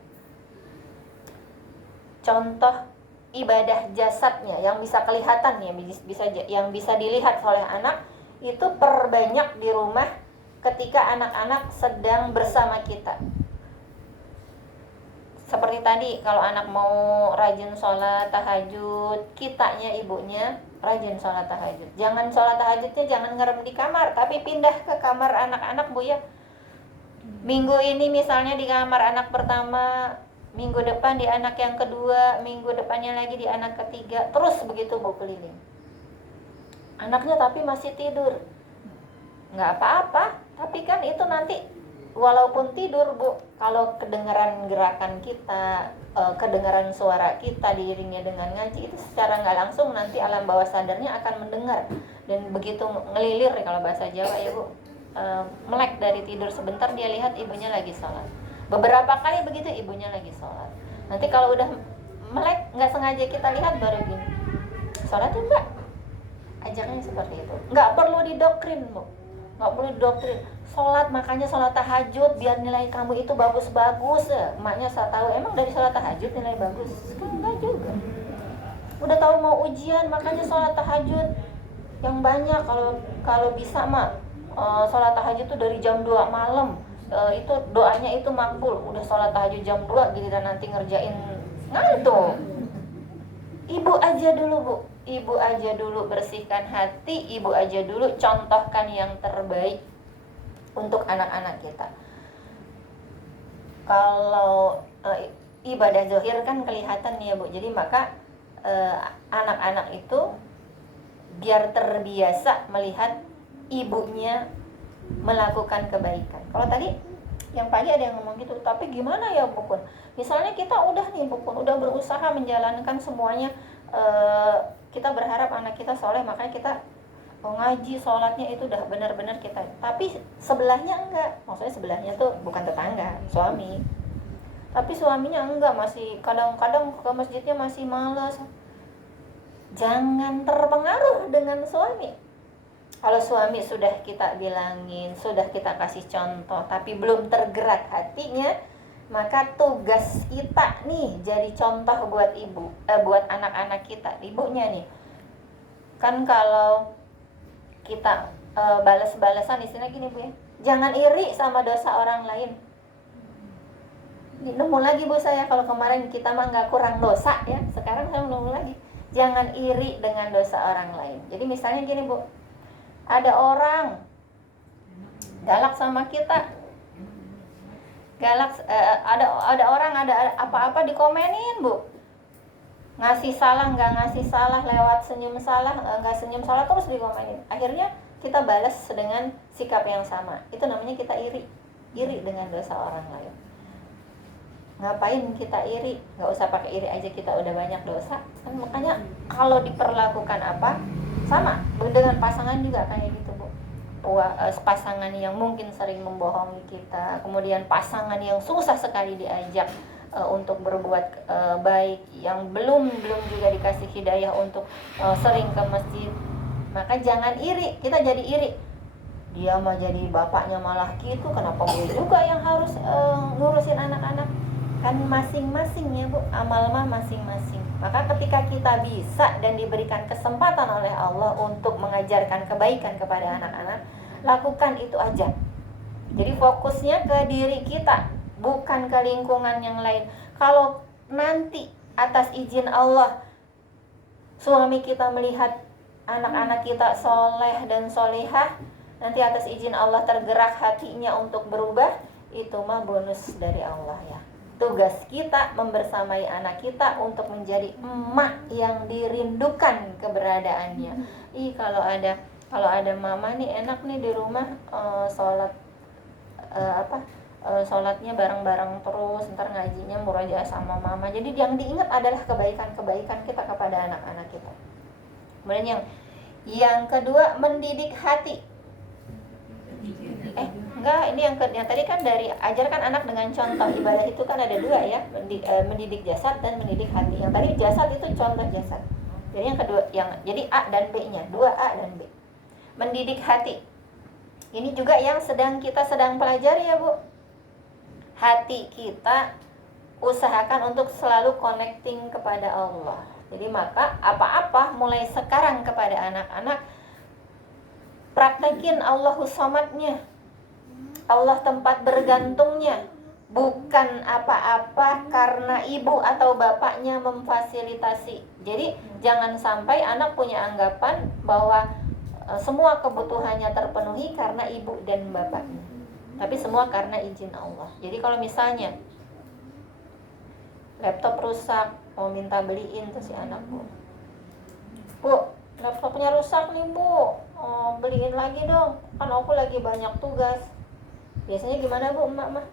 Contoh ibadah jasadnya yang bisa kelihatan ya, yang bisa dilihat oleh anak itu perbanyak di rumah ketika anak-anak sedang bersama kita. Seperti tadi, kalau anak mau rajin sholat tahajud, kitanya ibunya rajin sholat tahajud. Jangan sholat tahajudnya jangan ngerem di kamar, tapi pindah ke kamar anak-anak, Bu, ya. Minggu ini misalnya di kamar anak pertama, minggu depan di anak yang kedua, minggu depannya lagi di anak ketiga, terus begitu, Bu, keliling. Anaknya tapi masih tidur, nggak apa-apa, tapi kan itu nanti walaupun tidur, Bu, kalau kedengaran gerakan kita, kedengaran suara kita diiringnya dengan ngaji, itu secara nggak langsung nanti alam bawah sadarnya akan mendengar. Dan begitu ngelilir, kalau bahasa Jawa ya, Bu, melek dari tidur sebentar, dia lihat ibunya lagi sholat. Beberapa kali begitu, ibunya lagi sholat. Nanti kalau udah melek, nggak sengaja kita lihat, baru gini, sholat enggak? Ajaknya seperti itu. Nggak perlu didoktrin, Bu, nggak perlu didoktrin. Sholat, makanya sholat tahajud biar nilai kamu itu bagus-bagus. Emaknya saya tahu, emang dari sholat tahajud nilai bagus? Enggak juga. Udah tahu mau ujian, makanya sholat tahajud yang banyak. Kalau bisa mah sholat tahajud itu dari jam 2 malam. Itu doanya itu makbul. Udah sholat tahajud jam 2, giliran nanti ngerjain ngantuk. Ibu aja dulu Bu, ibu aja dulu bersihkan hati, ibu aja dulu contohkan yang terbaik untuk anak-anak kita. Kalau ibadah zahir kan kelihatan ya Bu, jadi maka anak-anak itu biar terbiasa melihat ibunya melakukan kebaikan. Kalau tadi yang pagi ada yang ngomong gitu, tapi gimana ya Bu Kun? Misalnya kita udah nih Bu Kun, udah berusaha menjalankan semuanya, kita berharap anak kita soleh, makanya kita ngaji, sholatnya itu udah benar-benar kita. Tapi sebelahnya enggak, maksudnya sebelahnya tuh bukan tetangga, suami. Tapi suaminya enggak, masih kadang-kadang ke masjidnya masih malas. Jangan terpengaruh dengan suami. Kalau suami sudah kita bilangin, sudah kita kasih contoh, tapi belum tergerak hatinya, maka tugas kita nih jadi contoh buat ibu, buat anak-anak kita, ibunya nih. Kan kalau kita balas-balasan, istilah gini Bu ya, jangan iri sama dosa orang lain. Nemu lagi Bu saya, kalau kemarin kita mah nggak kurang dosa ya, sekarang saya nemu lagi, jangan iri dengan dosa orang lain. Jadi misalnya gini Bu, ada orang galak sama kita, galak, ada orang ada apa-apa dikomenin Bu, ngasih salah nggak ngasih salah, lewat senyum salah nggak senyum salah, terus dikomenin. Akhirnya kita balas dengan sikap yang sama. Itu namanya kita iri dengan dosa orang lain. Ngapain kita iri? Nggak usah pakai iri aja, kita udah banyak dosa kan. Makanya kalau diperlakukan apa sama dengan pasangan juga kayak gitu Bu. Pasangan yang mungkin sering membohongi kita, kemudian pasangan yang susah sekali diajak untuk berbuat baik, yang belum juga dikasih hidayah untuk sering ke masjid, maka jangan iri. Kita jadi iri, dia mah jadi bapaknya malah gitu, kenapa gue juga yang harus ngurusin anak-anak? Kan masing-masing ya Bu, amal mah masing-masing. Maka ketika kita bisa dan diberikan kesempatan oleh Allah untuk mengajarkan kebaikan kepada anak-anak, lakukan itu aja. Jadi fokusnya ke diri kita, bukan ke lingkungan yang lain. Kalau nanti atas izin Allah suami kita melihat anak-anak kita soleh dan solehah, nanti atas izin Allah tergerak hatinya untuk berubah, itu mah bonus dari Allah ya. Tugas kita membersamai anak kita untuk menjadi emak yang dirindukan keberadaannya. Kalau ada mama nih enak nih di rumah, sholat sholatnya bareng-bareng terus, ntar ngajinya murojaah sama mama. Jadi yang diingat adalah kebaikan-kebaikan kita kepada anak-anak kita. Kemudian yang kedua, mendidik hati. Enggak, ini yang tadi kan dari ajarkan anak dengan contoh. Ibadah itu kan ada dua ya, mendidik jasad dan mendidik hati. Yang tadi jasad itu contoh jasad. Jadi yang kedua, jadi A dan B-nya, 2A dan B. Mendidik hati. Ini juga yang kita sedang pelajari ya Bu. Hati kita usahakan untuk selalu connecting kepada Allah. Jadi maka apa-apa mulai sekarang kepada anak-anak, praktekin Allahus Samadnya, Allah tempat bergantungnya, bukan apa-apa karena ibu atau bapaknya memfasilitasi. Jadi jangan sampai anak punya anggapan bahwa semua kebutuhannya terpenuhi karena ibu dan bapaknya, tapi semua karena izin Allah. Jadi kalau misalnya laptop rusak, mau minta beliin tuh si anak, Bu, laptopnya rusak nih Bu, beliin lagi dong, kan aku lagi banyak tugas. Biasanya gimana Bu, emak mah?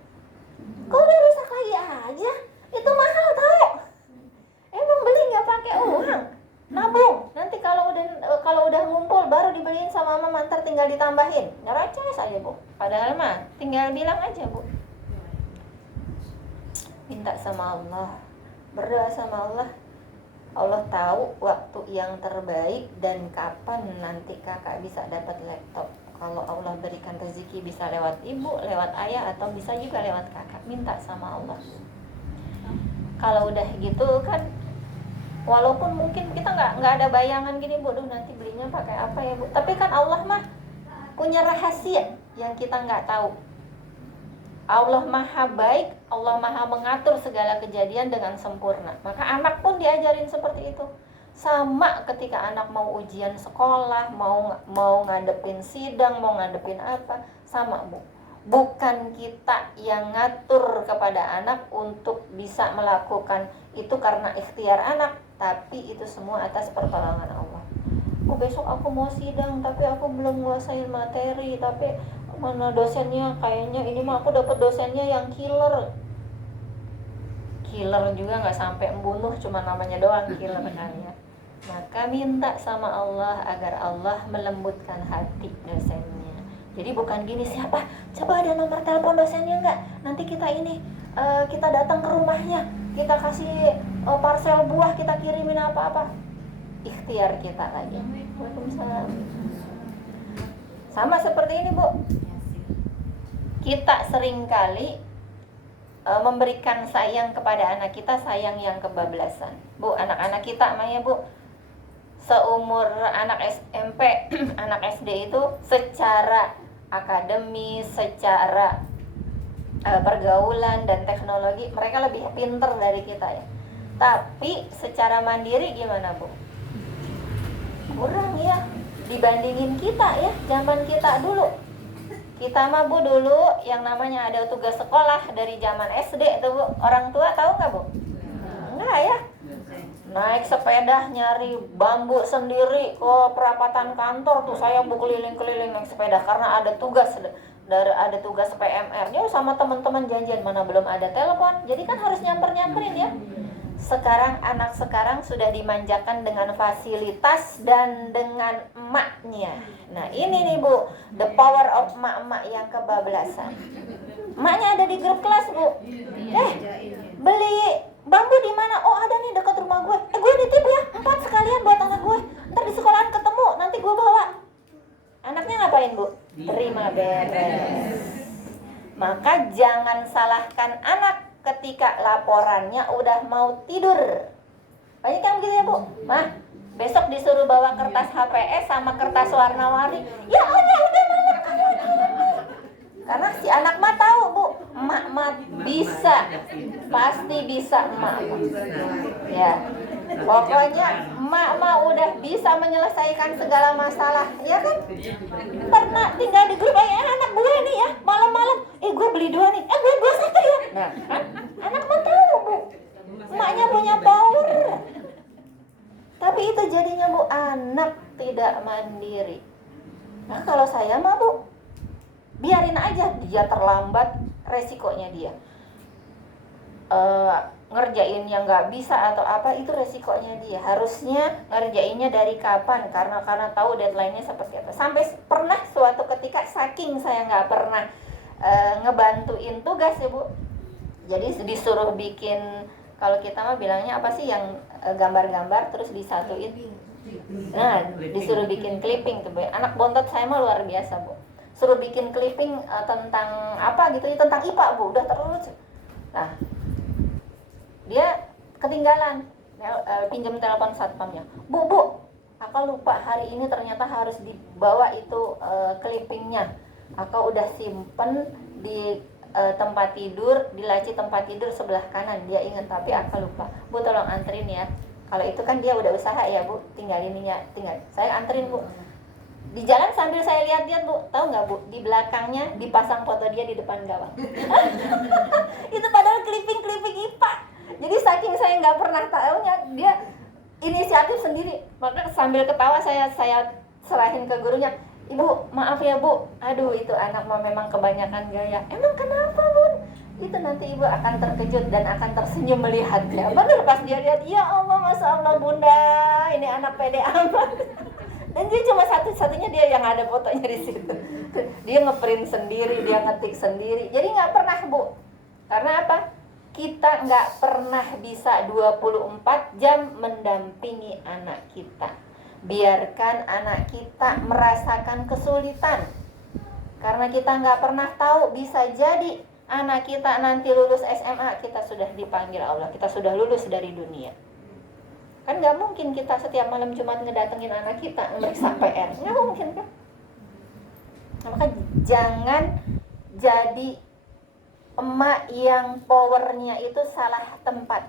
Kok udah rusak lagi aja? Itu mahal tau. Emang beli nggak pakai uang? Nabung. Nanti kalau udah ngumpul baru dibeliin sama mama, ntar tinggal ditambahin. Nyerocos aja Bu. Padahal mah tinggal bilang aja Bu. Minta sama Allah, berdoa sama Allah. Allah tahu waktu yang terbaik dan kapan nanti kakak bisa dapat laptop. Kalau Allah berikan rezeki bisa lewat ibu, lewat ayah, atau bisa juga lewat kakak. Minta sama Allah. Kalau udah gitu kan, walaupun mungkin kita nggak ada bayangan gini Bu, nanti belinya pakai apa ya Bu. Tapi kan Allah mah punya rahasia yang kita nggak tahu. Allah maha baik, Allah maha mengatur segala kejadian dengan sempurna. Maka anak pun diajarin seperti itu. Sama ketika anak mau ujian sekolah, mau ngadepin sidang, mau ngadepin apa, sama Bu. Bukan kita yang ngatur kepada anak untuk bisa melakukan itu karena ikhtiar anak, tapi itu semua atas pertolongan Allah. Besok aku mau sidang tapi aku belum nguasain materi, tapi mana dosennya, kayaknya ini mah aku dapat dosennya yang killer juga nggak sampai membunuh, cuma namanya doang killer kan ya. Maka minta sama Allah agar Allah melembutkan hati dosennya. Jadi bukan gini, siapa coba ada nomor telepon dosennya nggak, nanti kita ini kita datang ke rumahnya, kita kasih parcel buah, kita kirimin apa-apa. Ikhtiar kita lagi. Waalaikumsalam. Sama seperti ini Bu, kita seringkali memberikan sayang kepada anak kita, sayang yang kebablasan Bu. Anak-anak kita Maya Bu, seumur anak SMP, anak SD itu secara akademis, secara pergaulan dan teknologi mereka lebih pinter dari kita ya. Tapi secara mandiri gimana Bu? Kurang ya, dibandingin kita ya, zaman kita dulu. Kita mah Bu dulu yang namanya ada tugas sekolah dari zaman SD itu Bu. Orang tua tahu nggak Bu? Enggak ya. Naik sepeda nyari bambu sendiri ke perapatan kantor tuh, saya Bu keliling-keliling naik sepeda karena ada tugas PMR-nya sama teman-teman janjian, mana belum ada telepon. Jadi kan harus nyamperin ya. Sekarang anak sekarang sudah dimanjakan dengan fasilitas dan dengan emaknya. Nah ini nih Bu, the power of emak-emak yang kebablasan. Emaknya ada di grup kelas Bu, beli bambu di mana? Oh ada nih dekat rumah gue. Gue nitip ya 4 sekalian buat anak gue. Ntar di sekolahan ketemu, nanti gue bawa. Anaknya ngapain Bu? Terima beres. Maka jangan salahkan anak ketika laporannya udah mau tidur. Banyak yang begitu ya Bu. Mah, besok disuruh bawa kertas HPS sama kertas warna-warni. Ya udah malam. Karena si anak mah tahu Bu, emak bisa, pasti bisa emak. Ya, pokoknya emak mah udah bisa menyelesaikan segala masalah, ya kan? Pernah tinggal di grup anak gue nih ya, malam-malam, gue beli 2 nih, gue 2 satu ya. Nah, anak mah tahu Bu, emaknya punya power. Tapi itu jadinya Bu, anak tidak mandiri. Nah kalau saya mah Bu, biarin aja dia terlambat, resikonya dia ngerjain yang nggak bisa atau apa, itu resikonya dia. Harusnya ngerjainnya dari kapan, karena tahu deadline-nya seperti apa. Sampai pernah suatu ketika saking saya nggak pernah ngebantuin tugas ya Bu, jadi disuruh bikin, kalau kita mah bilangnya apa sih yang gambar-gambar terus disatuin, nah disuruh bikin clipping tuh Bu. Anak bontot saya mah luar biasa Bu, suruh bikin clipping tentang apa gitu ya, tentang IPA Bu, udah terus. Nah dia ketinggalan, pinjam telepon satpamnya, Bu, Kakak lupa hari ini ternyata harus dibawa itu clippingnya. Kakak udah simpen di tempat tidur, di laci tempat tidur sebelah kanan. Dia ingat tapi Kakak lupa. Bu tolong anterin ya. Kalau itu kan dia udah usaha ya Bu, tinggal saya anterin Bu. Di jalan sambil saya lihat-lihat Bu, tahu nggak Bu, di belakangnya dipasang foto dia di depan gawang. Itu padahal clipping IPA. Jadi saking saya nggak pernah tahunya, dia inisiatif sendiri. Maka sambil ketawa saya serahin ke gurunya, Ibu maaf ya Bu, aduh itu anak mah memang kebanyakan gaya. Emang kenapa Bun? Itu nanti Ibu akan terkejut dan akan tersenyum melihatnya. Bener pas dia lihat, ya Allah Masya Allah Bunda, ini anak pede amat. Dan dia cuma satu-satunya dia yang ada fotonya di situ. Dia ngeprint sendiri, dia ngetik sendiri. Jadi nggak pernah Bu. Karena apa? Kita nggak pernah bisa 24 jam mendampingi anak kita. Biarkan anak kita merasakan kesulitan. Karena kita nggak pernah tahu, bisa jadi anak kita nanti lulus SMA, kita sudah dipanggil Allah, kita sudah lulus dari dunia. Kan nggak mungkin kita setiap malam Jumat ngedatengin anak kita meriksa PR, nggak mungkin kan? Maka jangan jadi emak yang powernya itu salah tempat.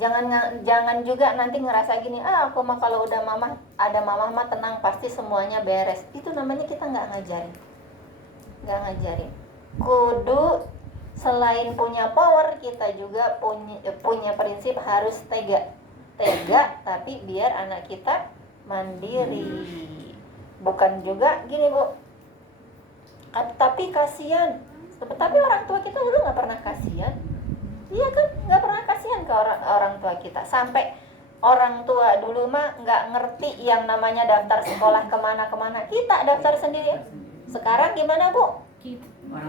Jangan juga nanti ngerasa gini, aku mah kalau udah ada mama mah tenang, pasti semuanya beres. Itu namanya kita nggak ngajarin. Kudu selain punya power, kita juga punya prinsip harus tega, tapi biar anak kita mandiri. Bukan juga gini Bu, tapi kasihan. Tapi orang tua kita dulu nggak pernah kasihan. Iya kan, nggak pernah kasihan ke orang tua kita. Sampai orang tua dulu mah nggak ngerti yang namanya daftar sekolah kemana-kemana. Kita daftar sendiri. Sekarang gimana Bu?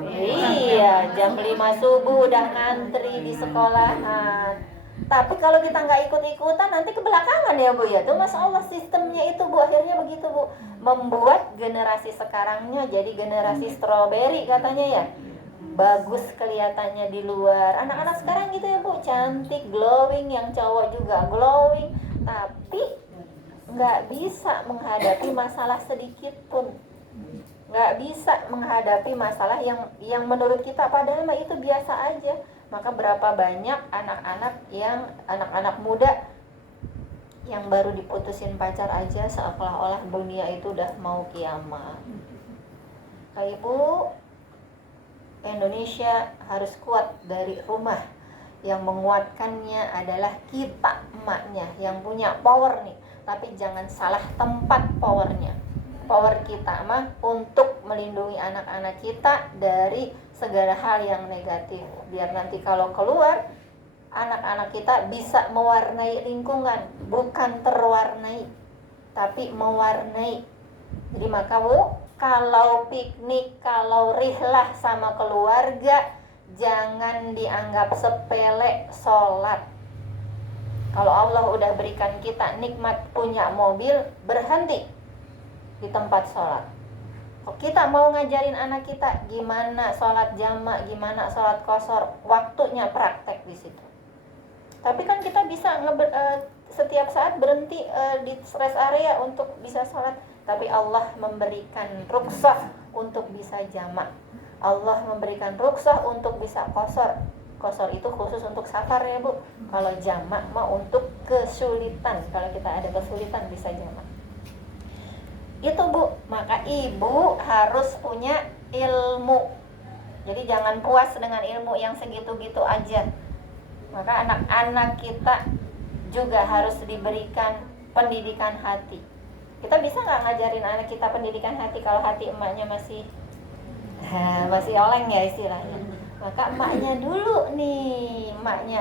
Iya, jam 5 subuh udah ngantri di sekolahan. Tapi kalau kita nggak ikut-ikutan nanti kebelakangan ya Bu ya. Tuh Masya Allah sistemnya itu Bu, akhirnya begitu Bu. Membuat generasi sekarangnya jadi generasi strawberry katanya ya. Bagus kelihatannya di luar. Anak-anak sekarang gitu ya Bu, cantik, glowing, yang cowok juga glowing. Tapi nggak bisa menghadapi masalah sedikit pun. Nggak bisa menghadapi masalah yang menurut kita padahal mah itu biasa aja. Maka berapa banyak anak-anak muda yang baru diputusin pacar aja seolah-olah dunia itu udah mau kiamat. Kayak Ibu, Indonesia harus kuat dari rumah. Yang menguatkannya adalah kita, emaknya, yang punya power nih. Tapi jangan salah tempat powernya. Power kita mah untuk melindungi anak-anak kita dari segala hal yang negatif. Biar nanti kalau keluar, anak-anak kita bisa mewarnai lingkungan, bukan terwarnai, tapi mewarnai. Jadi maka Bu, kalau piknik, kalau rihlah sama keluarga, jangan dianggap sepele sholat. Kalau Allah udah berikan kita nikmat punya mobil, berhenti di tempat sholat. Kita mau ngajarin anak kita gimana sholat jamak, gimana sholat qashar, waktunya praktek di situ. Tapi kan kita bisa setiap saat berhenti di rest area untuk bisa sholat. Tapi Allah memberikan rukhsah untuk bisa jamak. Allah memberikan rukhsah untuk bisa qashar. Qashar itu khusus untuk safar ya Bu. Kalau jamak mah untuk kesulitan. Kalau kita ada kesulitan bisa jamak. Itu Bu, maka ibu harus punya ilmu. Jadi jangan puas dengan ilmu yang segitu-gitu aja. Maka anak-anak kita juga harus diberikan pendidikan hati. Kita bisa nggak ngajarin anak kita pendidikan hati kalau hati emaknya masih oleng ya istilahnya. Maka emaknya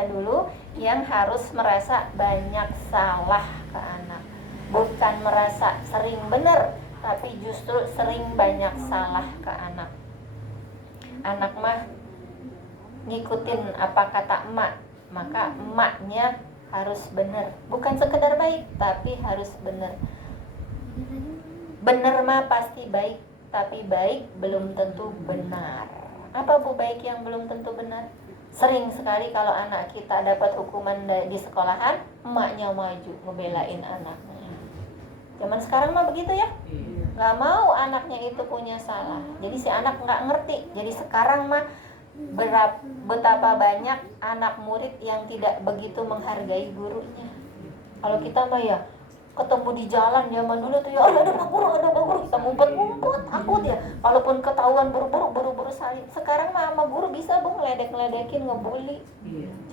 dulu yang harus merasa banyak salah ke anak. Bukan merasa sering benar, tapi justru sering banyak salah ke anak. Anak mah ngikutin apa kata emak, maka emaknya harus benar. Bukan sekedar baik, tapi harus benar. Benar mah pasti baik, tapi baik belum tentu benar. Apa Bu baik yang belum tentu benar? Sering sekali kalau anak kita dapat hukuman di sekolahan, emaknya maju ngebelain anaknya. Zaman sekarang mah begitu ya, nggak mau anaknya itu punya salah. Jadi si anak nggak ngerti. Jadi sekarang mah betapa banyak anak murid yang tidak begitu menghargai gurunya. Kalau kita mah ya ketemu di jalan zaman dulu tuh ya, ada Pak Guru, kita ngumpet takut ya. Kalaupun ketahuan buru-buru salin. Sekarang mah sama guru bisa Bu ngeledek-ngeledekin, ngebully.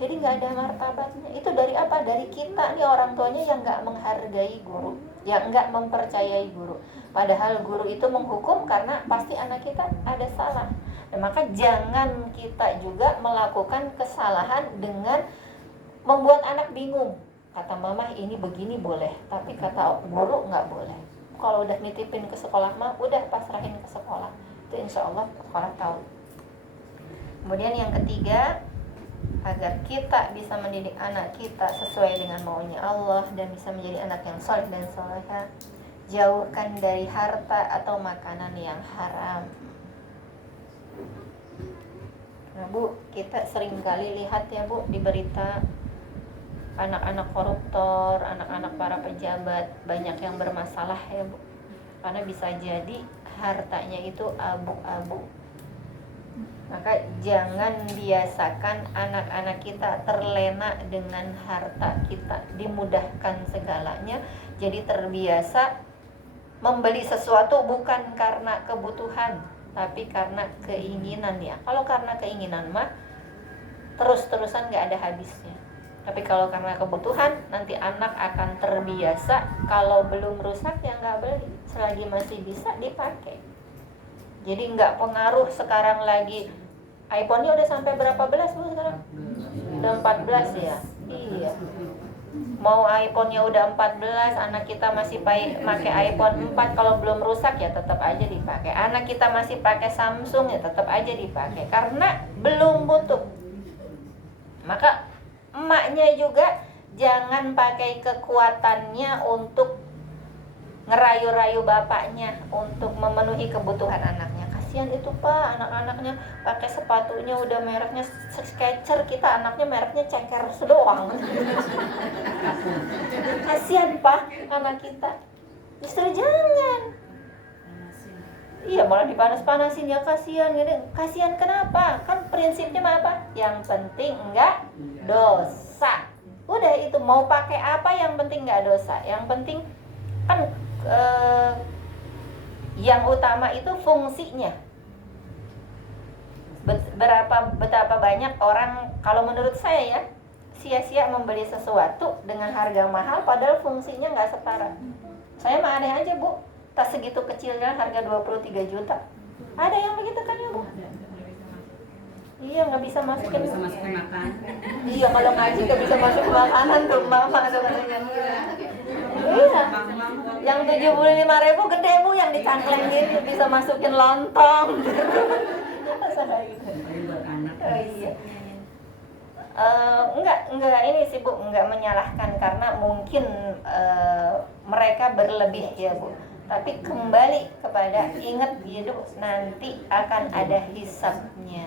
Jadi nggak ada martabatnya. Itu dari apa? Dari kita nih orang tuanya yang nggak menghargai guru, yang nggak mempercayai guru. Padahal guru itu menghukum karena pasti anak kita ada salah. Dan maka jangan kita juga melakukan kesalahan dengan membuat anak bingung. Kata mama ini begini boleh, tapi kata guru nggak boleh. Kalau udah nitipin ke sekolah mah udah pasrahin ke sekolah. Itu insya Allah sekolah tahu. Kemudian yang ketiga, agar kita bisa mendidik anak kita sesuai dengan maunya Allah dan bisa menjadi anak yang soleh dan soleha, jauhkan dari harta atau makanan yang haram. Nah Bu, kita sering kali lihat ya Bu di berita, anak-anak koruptor, anak-anak para pejabat banyak yang bermasalah ya Bu. Karena bisa jadi hartanya itu abu-abu. Maka jangan biasakan anak-anak kita terlena dengan harta kita, dimudahkan segalanya. Jadi terbiasa membeli sesuatu bukan karena kebutuhan, tapi karena keinginan ya. Kalau karena keinginan mah terus-terusan gak ada habisnya. Tapi kalau karena kebutuhan, nanti anak akan terbiasa. Kalau belum rusak ya gak beli, selagi masih bisa dipakai. Jadi nggak pengaruh sekarang lagi iPhone-nya udah sampai berapa belas Bu sekarang? Udah 14 ya? Iya. Mau iPhone-nya udah 14, anak kita masih pakai iPhone 4, kalau belum rusak ya tetap aja dipakai. Anak kita masih pakai Samsung ya tetap aja dipakai karena belum butuh. Maka emaknya juga jangan pakai kekuatannya untuk ngerayu-rayu bapaknya untuk memenuhi kebutuhan anaknya. Kasihan itu Pak, anak-anaknya pakai sepatunya udah mereknya Skechers, kita anaknya mereknya Checkers doang. Kasihan Pak anak kita. Justru jangan. Iya, malah dipanas-panasin ya, kasihan gitu. Kasihan kenapa? Kan prinsipnya apa? Yang penting enggak dosa. Udah itu, mau pakai apa yang penting enggak dosa. Yang penting kan yang utama itu fungsinya. Betapa banyak orang, kalau menurut saya ya, sia-sia membeli sesuatu dengan harga mahal padahal fungsinya nggak setara. Saya mah aneh aja Bu, tas segitu kecilnya harga 23 juta. Ada yang begitu kan ya Bu? Iya, nggak bisa masukin makan. Iya, kalau ngaji nggak bisa masuk makanan tuh mama ada katanya. Iya, yang 75.000 gede Bu, yang dicangklengin bisa masukin lontong. Oh, iya. Enggak ini sih Bu, enggak menyalahkan karena mungkin mereka berlebih ya Bu. Tapi kembali kepada ingat hidup nanti akan ada hisabnya.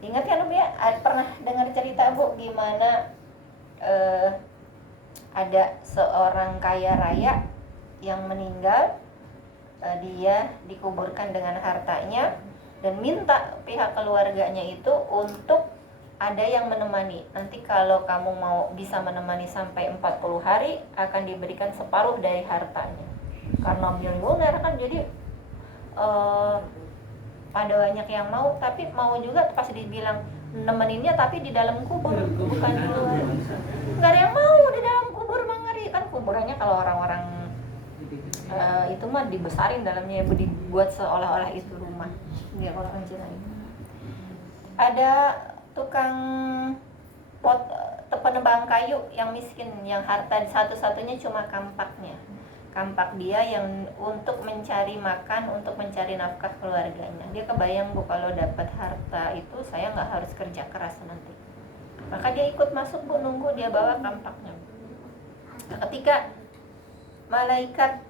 Ingat kan Bu ya, pernah dengar cerita Bu gimana ada seorang kaya raya yang meninggal, dia dikuburkan dengan hartanya dan minta pihak keluarganya itu untuk ada yang menemani. Nanti kalau kamu mau bisa menemani sampai 40 hari akan diberikan separuh dari hartanya. Karena miliuner kan, jadi ada banyak yang mau, tapi mau juga pas dibilang nemeninnya tapi di dalam kubur, bukan di luar. Nggak ada yang mau di dalam kubur, mengeri kan kuburannya kalau orang-orang itu mah dibesarin dalamnya, dibuat seolah-olah itu rumah. Ya kalau orang Cina itu. Ada tukang penebang kayu yang miskin, yang harta satu-satunya cuma kampaknya. Kampak dia yang untuk mencari makan, untuk mencari nafkah keluarganya. Dia kebayang Bu, kalau dapat harta itu saya nggak harus kerja keras nanti. Maka dia ikut masuk Bu, nunggu dia bawa kampaknya. Nah, ketika malaikat,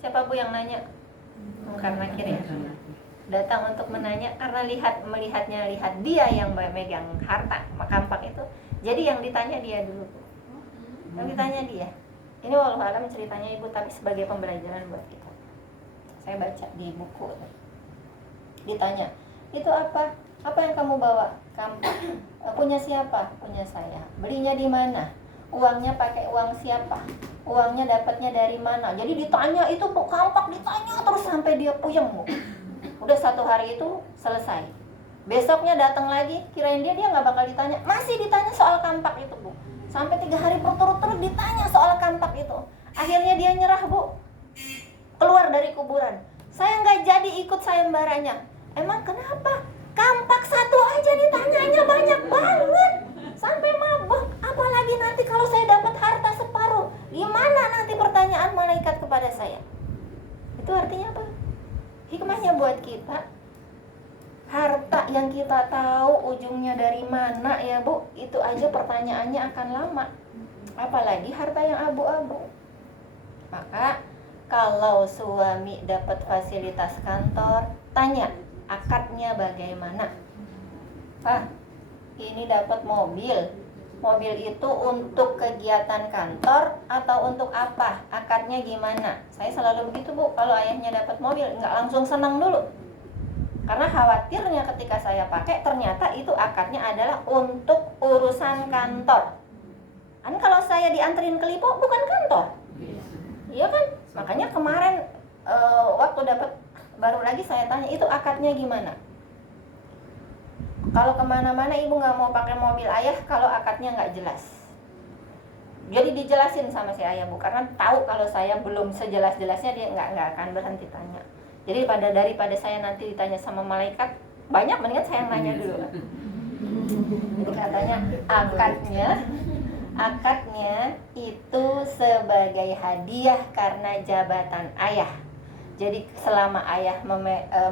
siapa Bu yang nanya? Karena kiri datang untuk menanya, karena melihat dia yang megang harta kampak itu. Jadi yang ditanya dia dulu Bu. Yang ditanya dia. Ini walau alam ceritanya Ibu, tapi sebagai pembelajaran buat kita. Saya baca di buku. Ditanya, itu apa? Apa yang kamu bawa? Kampak. Punya siapa? Punya saya. Belinya di mana? Uangnya pakai uang siapa? Uangnya dapatnya dari mana? Jadi ditanya itu Bu, kampak ditanya terus sampai dia puyeng Bu. Udah 1 hari itu selesai. Besoknya datang lagi, kirain dia nggak bakal ditanya. Masih ditanya soal kampak itu Bu. Sampai 3 hari berturut-turut ditanya soal kampak itu. Akhirnya dia nyerah Bu, keluar dari kuburan. Saya nggak jadi ikut sayembaranya. Emang kenapa? Kampak satu aja ditanyanya banyak banget, sampai mabuk. Apalagi nanti kalau saya dapat harta separuh, gimana nanti pertanyaan malaikat kepada saya? Itu artinya apa? Hikmahnya buat kita, harta yang kita tahu ujungnya dari mana ya Bu, itu aja pertanyaannya akan lama. Apalagi harta yang abu-abu. Maka kalau suami dapat fasilitas kantor, tanya akadnya bagaimana. Pak, ini dapat mobil. Mobil itu untuk kegiatan kantor atau untuk apa? Akadnya gimana? Saya selalu begitu Bu, kalau ayahnya dapat mobil, nggak langsung senang dulu. Karena khawatirnya ketika saya pakai ternyata itu akadnya adalah untuk urusan kantor. Kan kalau saya dianterin ke Lipo bukan kantor. Iya kan? Makanya kemarin waktu dapat baru lagi saya tanya itu akadnya gimana? Kalau kemana-mana ibu nggak mau pakai mobil ayah kalau akadnya nggak jelas. Jadi dijelasin sama si ayah bu, karena tahu kalau saya belum sejelas-jelasnya dia nggak akan berhenti tanya. Jadi daripada saya nanti ditanya sama malaikat banyak, mendingan saya yang nanya dulu. Jadi katanya akadnya itu sebagai hadiah karena jabatan ayah. Jadi selama ayah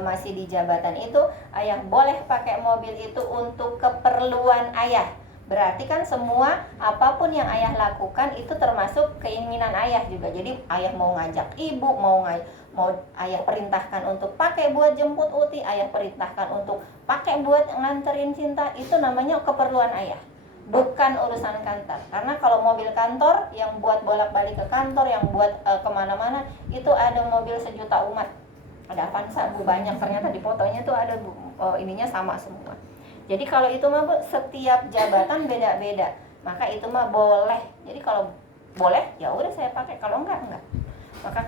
masih di jabatan itu, ayah boleh pakai mobil itu untuk keperluan ayah. Berarti kan semua apapun yang ayah lakukan itu termasuk keinginan ayah juga. Jadi ayah mau ngajak ibu, mau ayah perintahkan untuk pakai buat jemput Uti, ayah perintahkan untuk pakai buat nganterin Cinta, itu namanya keperluan ayah, bukan urusan kantor. Karena kalau mobil kantor yang buat bolak-balik ke kantor, yang buat kemana-mana, itu ada mobil sejuta umat, ada Avanza bu, banyak ternyata di fotonya tuh ada ininya sama semua. Jadi kalau itu mah bu, setiap jabatan beda-beda, maka itu mah boleh. Jadi kalau boleh ya udah saya pakai, kalau enggak. Maka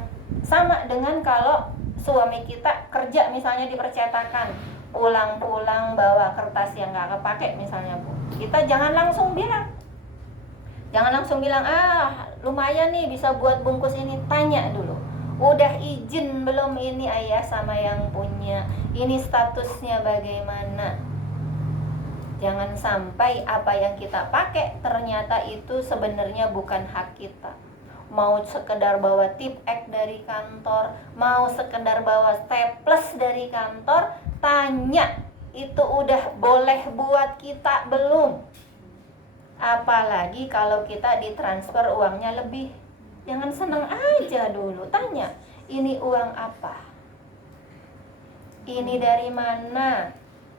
sama dengan kalau suami kita kerja misalnya di percetakan, pulang-pulang bawa kertas yang nggak kepake misalnya bu, kita jangan langsung bilang lumayan nih bisa buat bungkus ini. Tanya dulu, udah izin belum ini ayah sama yang punya, ini statusnya bagaimana. Jangan sampai apa yang kita pakai ternyata itu sebenarnya bukan hak kita. Mau sekedar bawa tip ek dari kantor, mau sekedar bawa staples dari kantor, tanya itu udah boleh buat kita belum. Apalagi kalau kita ditransfer uangnya lebih. Jangan seneng aja dulu, tanya, ini uang apa? Ini dari mana?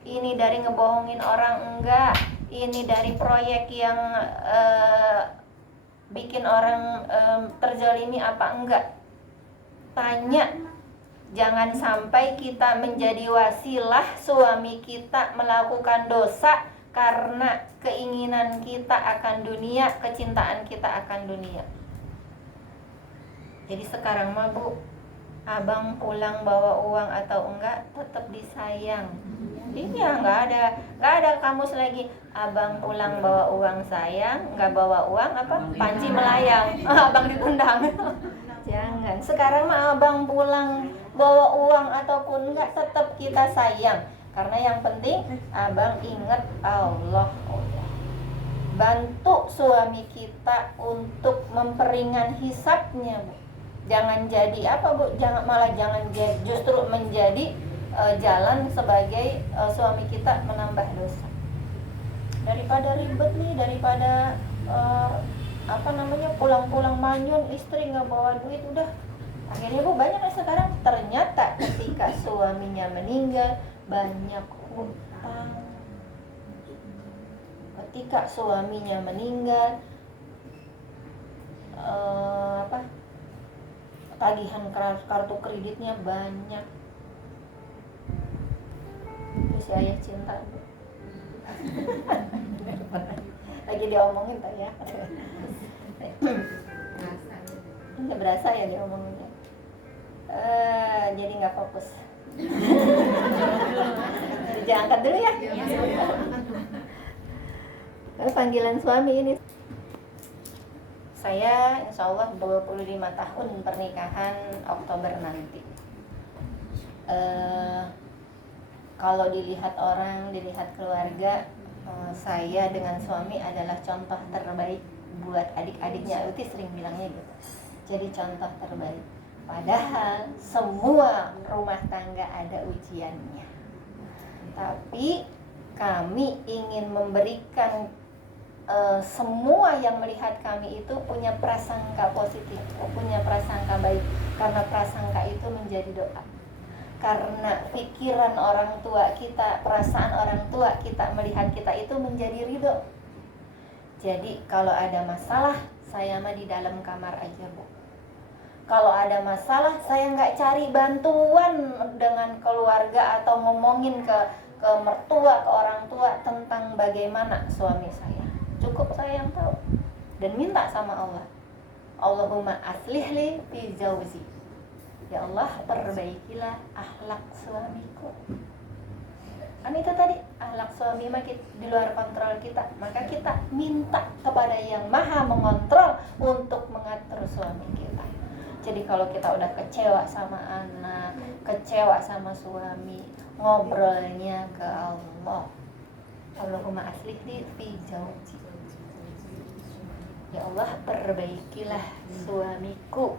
Ini dari ngebohongin orang enggak? Ini dari proyek yang bikin orang terzalimi apa enggak? Tanya. Jangan sampai kita menjadi wasilah suami kita melakukan dosa karena keinginan kita akan dunia, kecintaan kita akan dunia. Jadi sekarang mah bu, abang pulang bawa uang atau enggak tetap disayang. Iya, nggak ada kamus lagi. Abang pulang bawa uang sayang, nggak bawa uang apa? Panci melayang. Abang ditendang. Jangan. Sekarang mah abang pulang bawa uang ataupun enggak tetap kita sayang. Karena yang penting abang ingat Allah. Bantu suami kita untuk memperingan hisabnya, Bu. Jangan jadi apa, Bu? Jangan justru menjadi jalan sebagai suami kita menambah dosa. Daripada ribet nih, daripada pulang-pulang manyun, istri nggak bawa duit, udah akhirnya Bu banyak sekarang ternyata ketika suaminya meninggal banyak hutang. Ketika suaminya meninggal tagihan kartu kreditnya banyak. Itu si ayah cinta Bu. Lagi diomongin tak ya? Nggak berasa ya diomonginnya. Jadi nggak fokus. Jangan angkat dulu ya. Panggilan suami ini. Saya insya Allah 25 tahun pernikahan Oktober nanti. Kalau dilihat orang, dilihat keluarga, saya dengan suami adalah contoh terbaik buat adik-adiknya. Uti sering bilangnya gitu. Jadi contoh terbaik. Padahal semua rumah tangga ada ujiannya. Tapi kami ingin memberikan semua yang melihat kami itu punya prasangka positif, punya prasangka baik. Karena prasangka itu menjadi doa. Karena pikiran orang tua kita, perasaan orang tua kita melihat kita itu menjadi ridho. Jadi kalau ada masalah, saya mah di dalam kamar aja Bu. Kalau ada masalah, saya nggak cari bantuan dengan keluarga atau ngomongin ke mertua, ke orang tua tentang bagaimana suami saya. Cukup saya yang tahu. Dan minta sama Allah. Allahumma aslihli fi jauzi. Ya Allah, perbaikilah akhlak suamiku. Kan itu tadi, akhlak suami mah di luar kontrol kita. Maka kita minta kepada yang maha mengontrol untuk mengatur suami kita. Jadi kalau kita udah kecewa sama anak, kecewa sama suami, ngobrolnya ke Allah. Allahumma aslihli fi jauzi. Ya Allah, perbaikilah suamiku.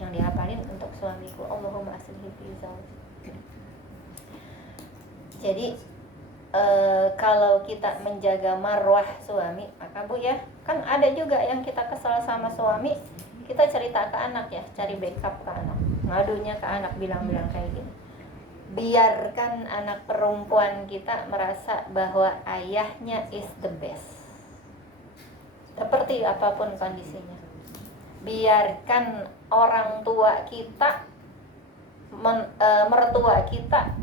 Yang dihafalin untuk suamiku, Allahumma aslihli fi jauzi. Jadi kalau kita menjaga marwah suami, maka Bu ya, kan ada juga yang kita kesal sama suami, kita cerita ke anak ya, cari backup ke anak, ngadunya ke anak, bilang-bilang kayak gini. Biarkan anak perempuan kita merasa bahwa ayahnya is the best. Seperti apapun kondisinya. Biarkan orang tua kita, mertua kita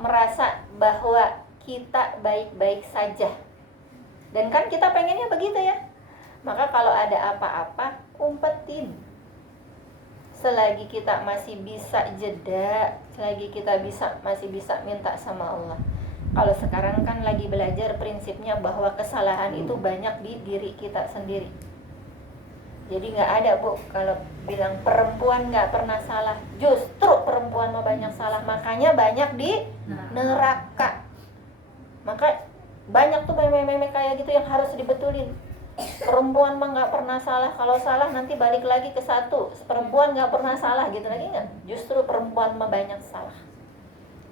merasa bahwa kita baik-baik saja. Dan kan kita pengennya begitu ya. Maka kalau ada apa-apa, umpetin. Selagi kita masih bisa jeda, selagi kita masih bisa minta sama Allah. Kalau sekarang kan lagi belajar prinsipnya bahwa kesalahan itu banyak di diri kita sendiri. Jadi nggak ada Bu kalau bilang perempuan nggak pernah salah. Justru perempuan mau banyak salah, makanya banyak di neraka. Maka banyak tuh meme-meme kayak gitu yang harus dibetulin. Perempuan mah nggak pernah salah, kalau salah nanti balik lagi ke satu. Perempuan nggak pernah salah gitu lagi kan? Justru perempuan mah banyak salah.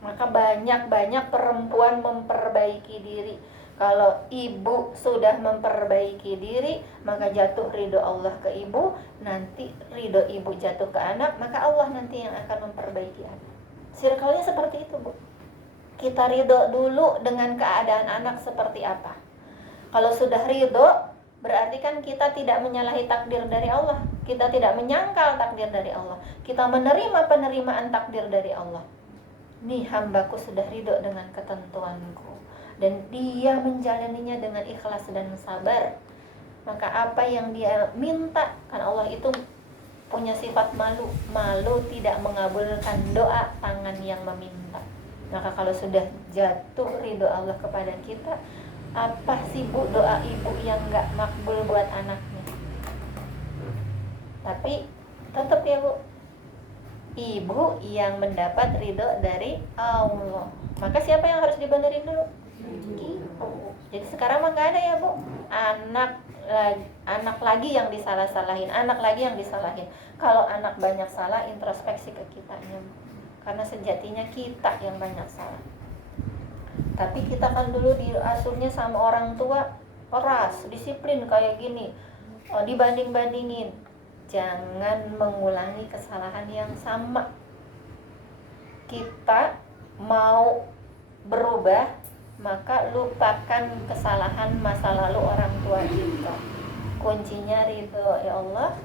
Maka banyak-banyak perempuan memperbaiki diri. Kalau ibu sudah memperbaiki diri, maka jatuh ridho Allah ke ibu. Nanti ridho ibu jatuh ke anak, maka Allah nanti yang akan memperbaiki anak. Circle-nya seperti itu Bu. Kita ridho dulu dengan keadaan anak seperti apa. Kalau sudah ridho, berarti kan kita tidak menyalahi takdir dari Allah. Kita tidak menyangkal takdir dari Allah. Kita menerima penerimaan takdir dari Allah. Nih hambaku sudah ridho dengan ketentuanku, dan dia menjalaninya dengan ikhlas dan sabar. Maka apa yang dia minta, kan Allah itu punya sifat malu. Malu tidak mengabulkan doa tangan yang meminta. Maka kalau sudah jatuh ridho Allah kepada kita, apa sih Bu doa ibu yang gak makbul buat anaknya? Tapi tetap ya Bu, ibu yang mendapat ridho dari Allah. Maka siapa yang harus dibenerin dulu? Ibu. Jadi sekarang mah gak ada ya Bu, anak lagi yang disalah-salahin, anak lagi yang disalahin. Kalau anak banyak salah, introspeksi ke kitanya, karena sejatinya kita yang banyak salah. Tapi kita kan dulu diasuhnya sama orang tua keras, disiplin kayak gini, dibanding-bandingin. Jangan mengulangi kesalahan yang sama. Kita mau berubah, maka lupakan kesalahan masa lalu orang tua kita. Kuncinya ridho. Ya Allah,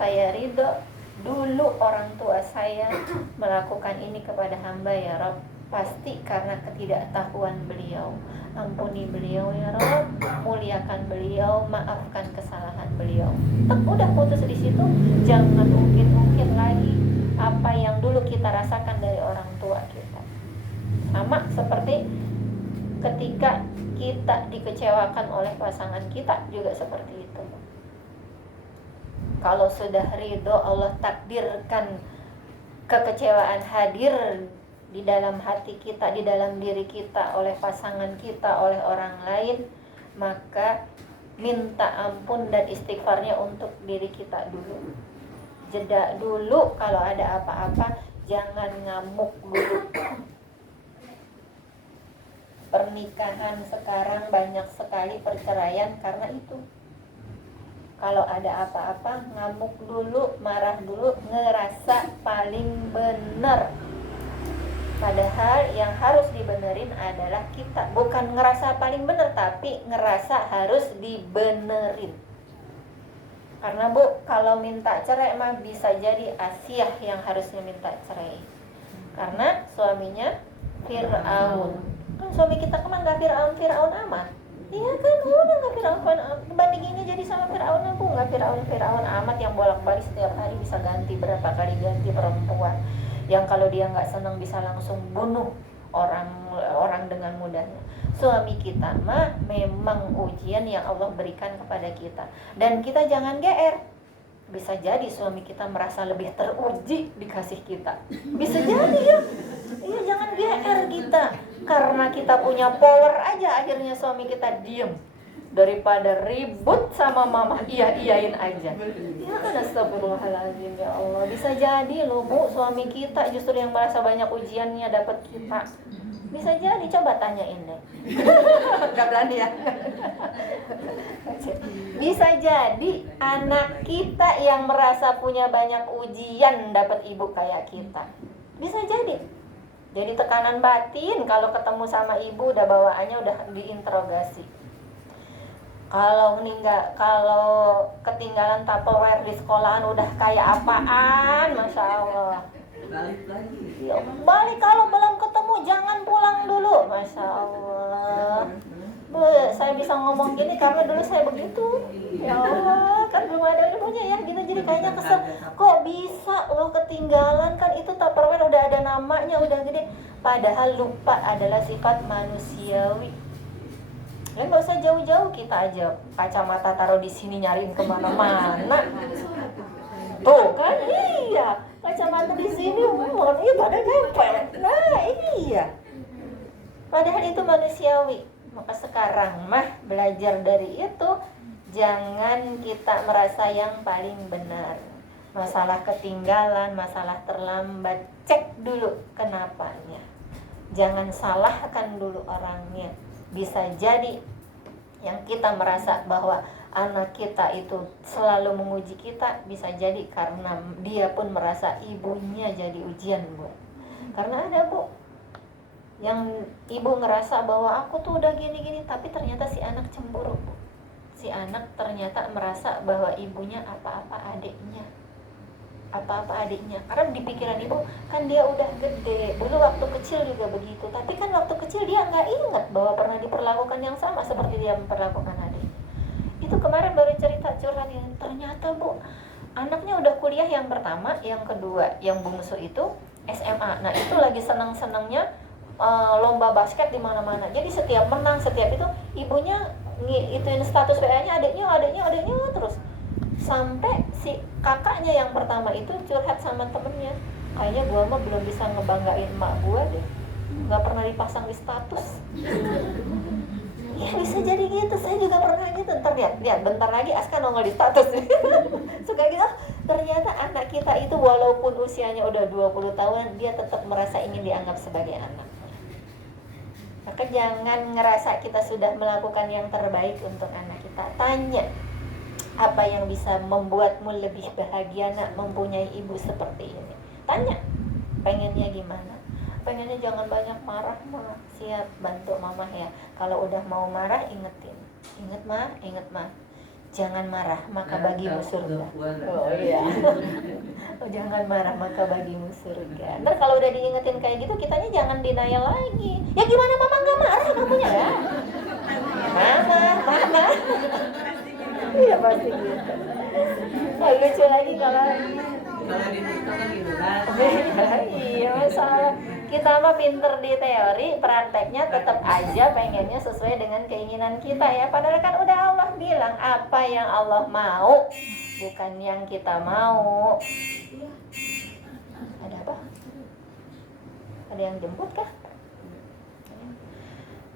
saya ridho dulu orang tua saya melakukan ini kepada hamba ya Rabb. Pasti karena ketidaktahuan beliau. Ampuni beliau ya Rabb, muliakan beliau, maafkan kesalahan beliau. Udah putus di situ. Jangan ungkit-ungkit lagi apa yang dulu kita rasakan dari orang tua kita. Sama seperti ketika kita dikecewakan oleh pasangan kita, juga seperti itu. Kalau sudah ridho, Allah takdirkan kekecewaan hadir di dalam hati kita, di dalam diri kita, oleh pasangan kita, oleh orang lain, maka minta ampun dan istighfarnya untuk diri kita dulu. Jeda dulu kalau ada apa-apa, jangan ngamuk dulu. Pernikahan sekarang banyak sekali perceraian karena itu. Kalau ada apa-apa, ngamuk dulu, marah dulu, ngerasa paling benar. Padahal yang harus dibenerin adalah kita. Bukan ngerasa paling benar, tapi ngerasa harus dibenerin. Karena Bu, kalau minta cerai mah bisa jadi Asiyah yang harusnya minta cerai. Karena suaminya Fir'aun. Kan suami kita kan nggak Fir'aun amat. Iya kan, udah nggak Fir'aun bandinginnya jadi sama Fir'aun Bu, nggak Fir'aun amat yang bolak-balik setiap hari bisa ganti berapa kali ganti perempuan. Yang kalau dia nggak senang bisa langsung bunuh orang dengan mudahnya. Suami kita mah memang ujian yang Allah berikan kepada kita, dan kita jangan GR. Bisa jadi suami kita merasa lebih teruji dikasih kita. Bisa jadi ya. Iya, jangan GR kita. Karena kita punya power aja akhirnya suami kita diem. Daripada ribut sama mama, iyain aja. Ya kan, astagfirullahaladzim, ya Allah. Bisa jadi loh Bu, suami kita justru yang merasa banyak ujiannya dapat kita. Bisa jadi, coba tanyain deh. Gak berani ya. Bisa jadi anak kita yang merasa punya banyak ujian dapat ibu kayak kita. Bisa jadi. Jadi tekanan batin kalau ketemu sama ibu udah bawaannya udah diinterogasi. Kalau ketinggalan Tupperware di sekolahan udah kayak apaan, Masya Allah. Ya, balik kalau belum ketemu jangan pulang dulu, Masya Allah. Saya bisa ngomong gini karena dulu saya begitu. Ya Allah, kan belum ada ilmunya ya gitu, jadi kayaknya kesel. Kok bisa lo ketinggalan, kan itu Tupperware udah ada namanya, udah gede. Padahal lupa adalah sifat manusiawi. Ya nggak usah jauh-jauh, kita aja kacamata taruh di sini nyariin kemana-mana. Tuh kan, iya, kacamata di sini, iya pada nempel. Nah iya, padahal itu manusiawi. Maka sekarang mah belajar dari itu, jangan kita merasa yang paling benar. Masalah ketinggalan, masalah terlambat, cek dulu kenapanya. Jangan salahkan dulu orangnya. Bisa jadi yang kita merasa bahwa anak kita itu selalu menguji kita, bisa jadi karena dia pun merasa ibunya jadi ujian Bu. Karena ada Bu yang ibu ngerasa bahwa aku tuh udah gini-gini, tapi ternyata si anak cemburu Bu. Si anak ternyata merasa bahwa ibunya apa-apa adiknya, karena di pikiran ibu kan dia udah gede. Dulu waktu kecil juga begitu, tapi kan waktu kecil dia nggak ingat bahwa pernah diperlakukan yang sama seperti dia memperlakukan adik. Itu kemarin baru cerita curhat ini, ternyata Bu anaknya udah kuliah yang pertama, yang kedua, yang bungsu itu SMA. Nah itu lagi senang-senangnya lomba basket di mana-mana. Jadi setiap menang, setiap itu ibunya ituin status WA-nya adiknya terus. Sampai si kakaknya yang pertama itu curhat sama temennya, kayaknya gua mah belum bisa ngebanggain emak gua deh, nggak pernah dipasang di status. Ya bisa jadi gitu, saya juga pernah gitu. Ntar lihat bentar lagi Aska nongol di status. Suka gitu. Ternyata anak kita itu walaupun usianya udah 20 tahun, dia tetap merasa ingin dianggap sebagai anak. Maka jangan ngerasa kita sudah melakukan yang terbaik untuk anak kita. Tanya, apa yang bisa membuatmu lebih bahagia nak mempunyai ibu seperti ini? Tanya, pengennya gimana? Pengennya jangan banyak marah mah. Siap, bantu mama ya. Kalau udah mau marah ingetin. Ingat mah. Jangan marah maka bagimu surga. Oh iya. Jangan marah maka bagimu surga. Ntar kalau udah diingetin kayak gitu, kitanya jangan denial lagi. Ya gimana mama nggak marah kamunya ya? Mama. Iya pasti gitu. Nah, lucu lagi kalau di TikTok kan gitu kan. Iya, masalah kita mah pinter di teori, prakteknya tetap aja pengennya sesuai dengan keinginan kita ya. Padahal kan udah Allah bilang apa yang Allah mau, bukan yang kita mau. Ada apa? Ada yang jemput kah?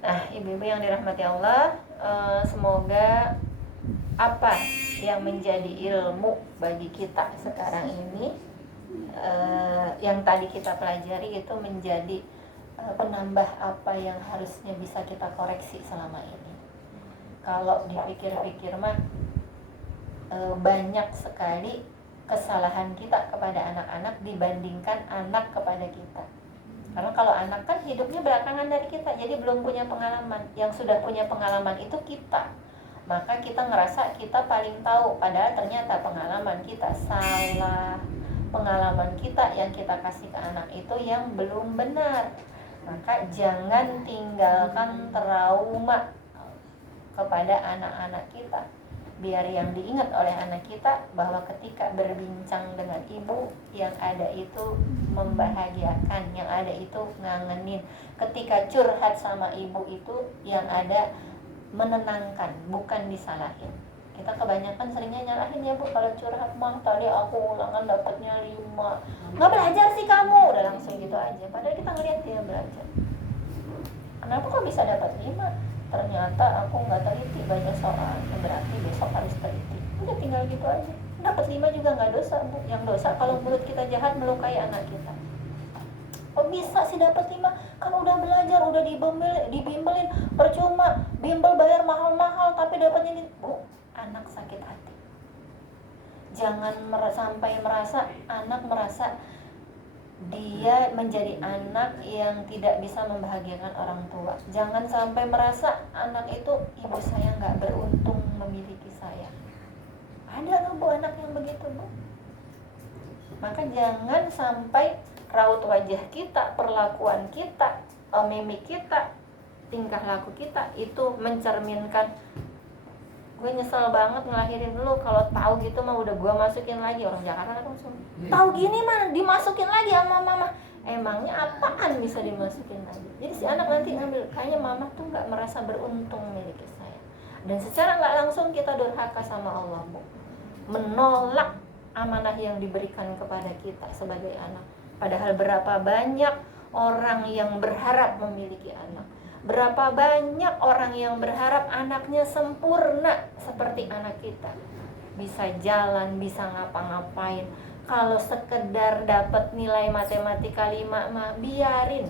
Nah, ibu-ibu yang dirahmati Allah, semoga apa yang menjadi ilmu bagi kita sekarang ini, yang tadi kita pelajari itu menjadi penambah apa yang harusnya bisa kita koreksi selama ini. Kalau dipikir-pikir mah banyak sekali kesalahan kita kepada anak-anak dibandingkan anak kepada kita. Karena kalau anak kan hidupnya belakangan dari kita, jadi belum punya pengalaman. Yang sudah punya pengalaman itu kita. maka kita ngerasa kita paling tahu, padahal ternyata pengalaman kita salah, pengalaman kita yang kita kasih ke anak itu yang belum benar. Maka jangan tinggalkan trauma kepada anak-anak kita. Biar yang diingat oleh anak kita bahwa ketika berbincang dengan ibu, yang ada itu membahagiakan, yang ada itu ngangenin. Ketika curhat sama ibu itu yang ada menenangkan, bukan disalahin. Kita kebanyakan seringnya nyalahin ya bu, kalau curhat mah tadi aku ulangan dapatnya 5, nggak belajar sih kamu, udah langsung gitu aja. Padahal kita ngeliat dia belajar. Kenapa kok bisa dapat 5? Ternyata aku nggak teliti baca soal, berarti besok harus teliti. Udah tinggal gitu aja. Dapat 5 juga nggak dosa bu. Yang dosa kalau mulut kita jahat melukai anak kita. Kok bisa sih dapat 5? Kan udah belajar, udah dibimbelin, percuma, bimbel bayar mahal-mahal tapi dapatnya ini. Bu, anak sakit hati. Jangan sampai anak merasa dia menjadi anak yang tidak bisa membahagiakan orang tua. Jangan sampai merasa anak itu, ibu saya nggak beruntung memiliki saya. Ada loh bu anak yang begitu bu. Maka jangan sampai raut wajah kita, perlakuan kita, mimik kita, tingkah laku kita itu mencerminkan gue nyesel banget ngelahirin lu, kalau tahu gitu mah udah gue masukin lagi. Orang Jakarta kan langsung tahu gini mah dimasukin lagi sama mama. Emangnya apaan bisa dimasukin lagi? Jadi si anak nanti ngambil, kayaknya mama tuh nggak merasa beruntung memiliki saya. Dan secara nggak langsung kita durhaka sama Allah bu, menolak amanah yang diberikan kepada kita sebagai anak. Padahal berapa banyak orang yang berharap memiliki anak, berapa banyak orang yang berharap anaknya sempurna seperti anak kita, bisa jalan, bisa ngapa-ngapain. Kalau sekedar dapat nilai matematika 5 mah biarin.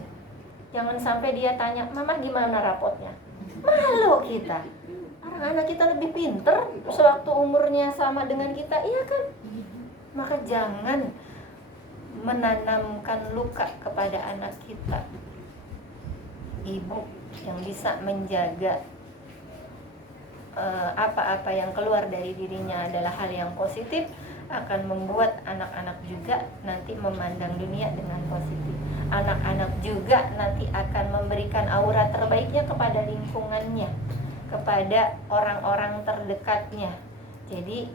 Jangan sampai dia tanya, mama gimana rapotnya. Malu kita. Orang anak kita lebih pinter sewaktu umurnya sama dengan kita, iya kan? Maka jangan menanamkan luka kepada anak kita. Ibu yang bisa menjaga apa-apa yang keluar dari dirinya adalah hal yang positif, akan membuat anak-anak juga nanti memandang dunia dengan positif. Anak-anak juga nanti akan memberikan aura terbaiknya kepada lingkungannya, kepada orang-orang terdekatnya. Jadi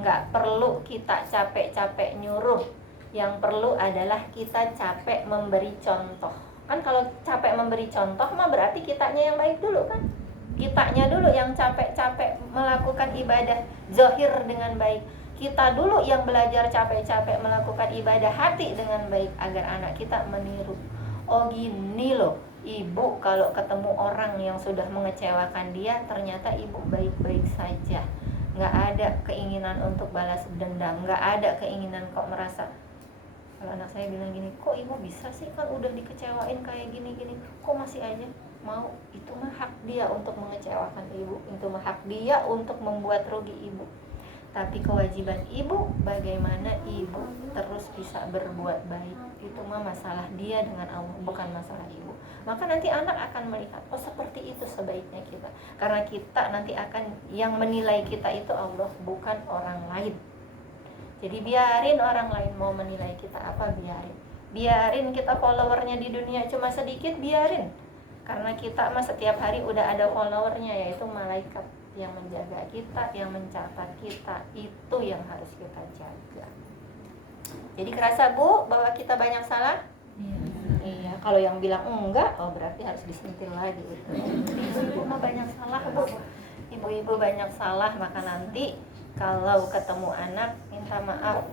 nggak perlu kita capek-capek nyuruh, yang perlu adalah kita capek memberi contoh. Kan kalau capek memberi contoh mah berarti kitanya yang baik dulu kan. Kitanya dulu yang capek-capek melakukan ibadah zahir dengan baik. Kita dulu yang belajar capek-capek melakukan ibadah hati dengan baik agar anak kita meniru. Oh gini loh, ibu kalau ketemu orang yang sudah mengecewakan dia, ternyata ibu baik-baik saja. Nggak ada keinginan untuk balas dendam, nggak ada keinginan kok merasa. Kalau anak saya bilang gini, kok ibu bisa sih kan udah dikecewain kayak gini-gini, kok masih aja mau? Itu mah hak dia untuk mengecewakan ibu, itu mah hak dia untuk membuat rugi ibu. Tapi kewajiban ibu, bagaimana ibu terus bisa berbuat baik, itu mah masalah dia dengan Allah, bukan masalah ibu. Maka nanti anak akan melihat, oh seperti itu sebaiknya kita. Karena kita nanti akan, yang menilai kita itu Allah, bukan orang lain. Jadi biarin orang lain mau menilai kita apa, biarin. Biarin kita followernya di dunia cuma sedikit, biarin. Karena kita mah setiap hari udah ada followernya, yaitu malaikat yang menjaga kita, yang mencatat kita. Itu yang harus kita jaga. Jadi kerasa bu bahwa kita banyak salah? Iya. Kalau yang bilang enggak, oh berarti harus disentil lagi gitu. Ibu mah banyak salah bu. Ibu-ibu banyak salah, maka nanti kalau ketemu anak minta maaf.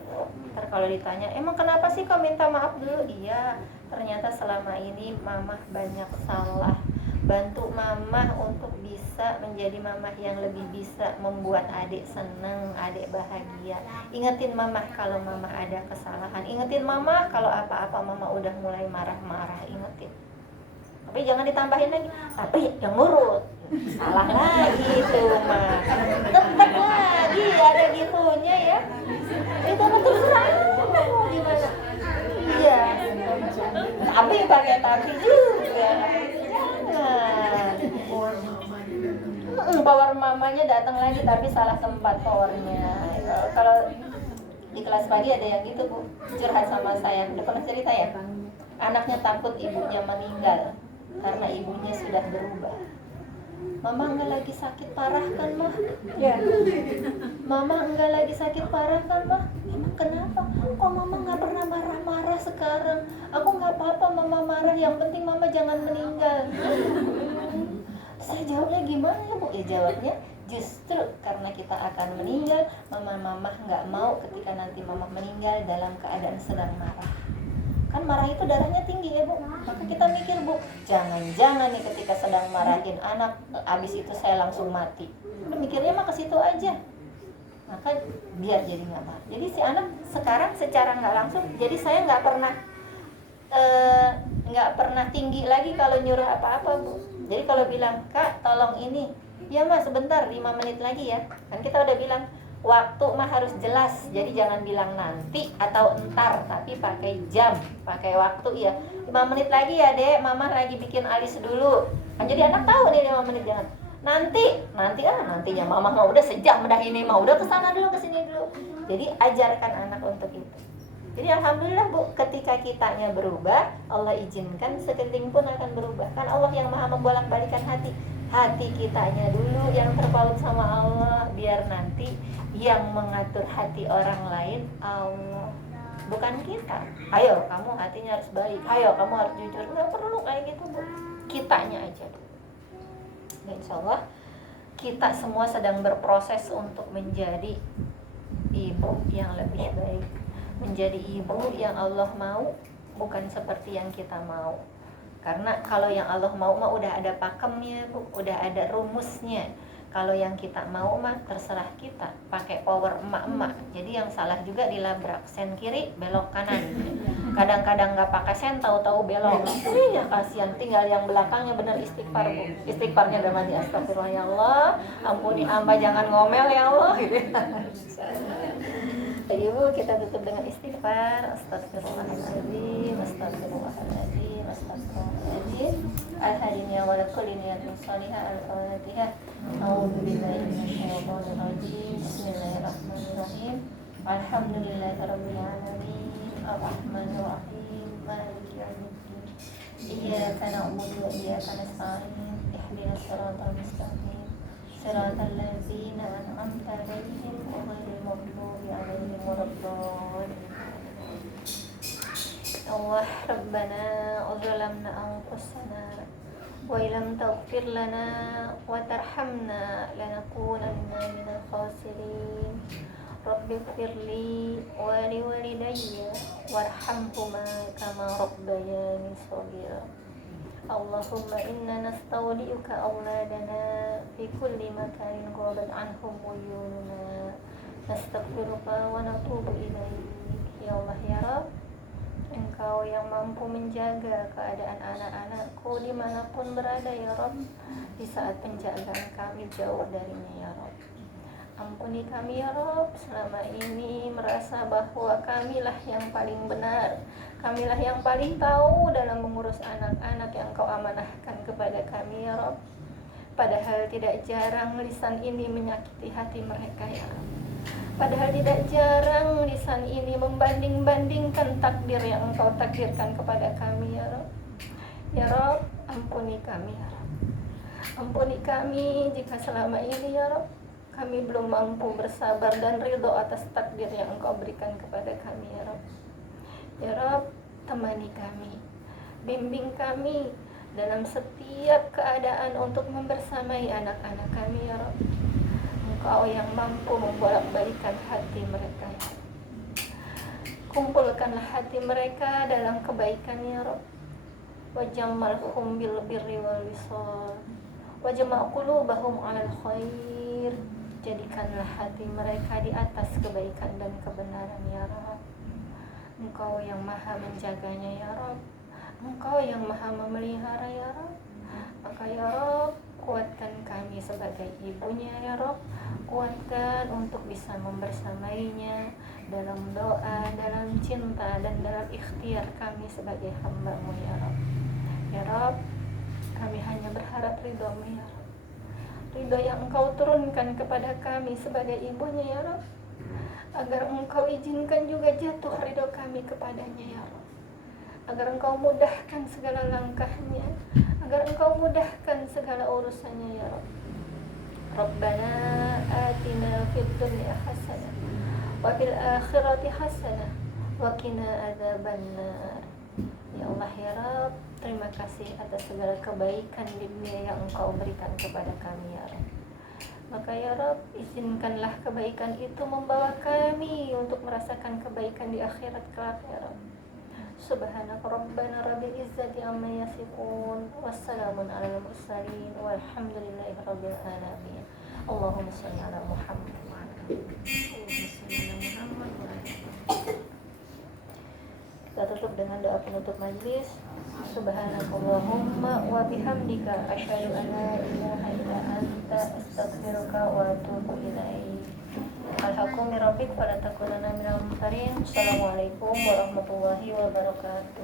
Ntar kalau ditanya, emang kenapa sih kau minta maaf dulu? Iya, ternyata selama ini mamah banyak salah. Bantu mamah untuk bisa menjadi mamah yang lebih bisa membuat adik senang, adik bahagia. Ingetin mamah kalau mamah ada kesalahan. Ingetin mamah kalau apa-apa mamah udah mulai marah-marah. Ingetin. Tapi jangan ditambahin lagi, tapi yang nurut. Salah lagi itu mah. Tetap lagi ada gitunya ya. Itu mah terserah mau gimana. Iya. Tapi pakai tapi juga. Jangan. power mamanya datang lagi tapi salah tempat powernya. Kalau di kelas pagi ada yang gitu Bu, curhat sama saya, udah pernah cerita ya, anaknya takut ibunya meninggal karena ibunya sudah berubah. Mama enggak lagi sakit parah kan mah? Ya. Mama enggak lagi sakit parah kan mah? Emang kenapa? Kok mama enggak pernah marah-marah sekarang? Aku enggak apa-apa mama marah, yang penting mama jangan meninggal. Saya jawabnya gimana ya Bu? Ya jawabnya justru karena kita akan meninggal, mama enggak mau ketika nanti mama meninggal dalam keadaan sedang marah. Kan marah itu darahnya tinggi ya Bu, maka kita mikir Bu, jangan-jangan nih ketika sedang marahin anak, abis itu saya langsung mati. Udah mikirnya mah ke situ aja, maka biar jadi nggak marah. Jadi si anak sekarang secara nggak langsung, jadi saya nggak pernah tinggi lagi kalau nyuruh apa-apa Bu. Jadi kalau bilang, Kak tolong ini, ya Mas sebentar 5 menit lagi ya, kan kita udah bilang waktu mah harus jelas, jadi jangan bilang nanti atau entar, tapi pakai jam, pakai waktu ya. 5 menit lagi ya Dek, Mama lagi bikin alis dulu. Kan jadi anak tahu nih 5 menit, jangan nantinya Mama mau udah sejam udah ini, mau udah kesana dulu kesini dulu. Jadi ajarkan anak untuk itu. Jadi alhamdulillah Bu, ketika kitanya berubah, Allah izinkan seketing pun akan berubah. Kan Allah yang maha membolak-balikan hati kitanya dulu yang terpaut sama Allah, biar nanti yang mengatur hati orang lain Allah, bukan kita. Ayo kamu hatinya harus baik, ayo kamu harus jujur, nggak perlu kayak gitu Bu, kitanya aja dulu. Insya Allah kita semua sedang berproses untuk menjadi ibu yang lebih baik, menjadi ibu yang Allah mau, bukan seperti yang kita mau. Karena kalau yang Allah mau mah udah ada pakemnya Bu, udah ada rumusnya. Kalau yang kita mau mah terserah kita, pakai power emak-emak. Jadi yang salah juga dilabrak, sen kiri belok kanan. Kadang-kadang nggak pakai sen, tahu-tahu belok. Ya kasihan, tinggal yang belakangnya benar istighfar Bu. Istighfarnya dalam hati, astagfirullah ya Allah, ampuni hamba jangan ngomel ya Allah gitu. Ibu kita tutup dengan istighfar. Astagfirullahaladzim, astagfirullahaladzim, astagfirullahaladzim. Al-hadiniya wa lakulli niyatin salihah. Al-Fatihah. A'udzubillahi minasyaitonir rajim. Bismillahirrahmanirrahim. Alhamdulillahirabbil alamin. Arrahmanir rahim. Maliki yaumiddin. Iyyaka na'budu wa iyyaka nasta'in. Ihdinas siratal mustaqim. Siratal ladzina an'amta 'alaihim ghairil maghdubi 'alaihim waladdallin. Allah Rabbana zalamna anfusana wa illam taghfir lana wa tarhamna lanakunanna minal khasirin. Rabbighfirli wa liwalidayya warhamhuma kama rabbayani shaghira. Allahumma inna nastaudiuka auladana fi kulli makanin ghabat anhum uyununa nastaghfiruka wa natubu ilaik. Ya Allah ya Rabb, Engkau yang mampu menjaga keadaan anak-anakku dimanapun berada ya Rabb, di saat penjagaan kami jauh darinya ya Rabb. Ampuni kami ya Rabb, selama ini merasa bahwa kamilah yang paling benar, kamilah yang paling tahu dalam mengurus anak-anak yang Kau amanahkan kepada kami ya Rabb. Padahal tidak jarang lisan ini menyakiti hati mereka ya Rabb. Padahal tidak jarang lisan ini membanding-bandingkan takdir yang Engkau takdirkan kepada kami ya Rabb. Ya Rabb, ampuni kami ya Rabb. Ampuni kami jika selama ini ya Rabb kami belum mampu bersabar dan ridho atas takdir yang Engkau berikan kepada kami ya Rabb. Ya Rabb, temani kami, bimbing kami dalam setiap keadaan untuk membersamai anak-anak kami ya Rabb. Engkau yang mampu membolak-balikan hati mereka ya Rabb. Kumpulkanlah hati mereka dalam kebaikan ya Rabb. Waj'alhum bil birri wal wisal wajma' qulubahum 'alal khair. Jadikanlah hati mereka di atas kebaikan dan kebenaran ya Rabb. Engkau yang maha menjaganya ya Rabb, Engkau yang maha memelihara ya Rabb. Maka ya Rabb, kuatkan kami sebagai ibunya ya Rabb, kuatkan untuk bisa membersamainya dalam doa, dalam cinta, dan dalam ikhtiar kami sebagai hamba-Mu ya Rabb. Ya Rabb, kami hanya berharap ridho-Mu ya Rabb. ridho yang Engkau turunkan kepada kami sebagai ibunya ya Rabb, agar Engkau izinkan juga jatuh ridho kami kepadanya ya Rabb, agar Engkau mudahkan segala langkahnya, agar Engkau mudahkan segala urusannya ya Rabb. Rabbana atina fid dunya hasanah wa fil akhirati hasanah wa qina adzabannar. Ya Allah ya Rabb, terima kasih atas segala kebaikan di dunia yang Engkau berikan kepada kami ya Rabb. Maka ya Rabb, izinkanlah kebaikan itu membawa kami untuk merasakan kebaikan di akhirat kelak ya Rabb. Subhanaka Rabbana rabbil izzati amma yasifun, wassalamun alal mursalin, walhamdulillahi rabbil alamin. Allahumma shalli ala Muhammad wa ala ali Muhammad wa ala ali. Kita tutup dengan doa penutup majlis. Subhanakallahumma wa bihamdika asyhadu an la ilaha illa anta astaghfiruka wa atubu ilaik. Alhaqqu min rabbik fala takunanna minal mumtarin. Assalamualaikum warahmatullahi wabarakatuh.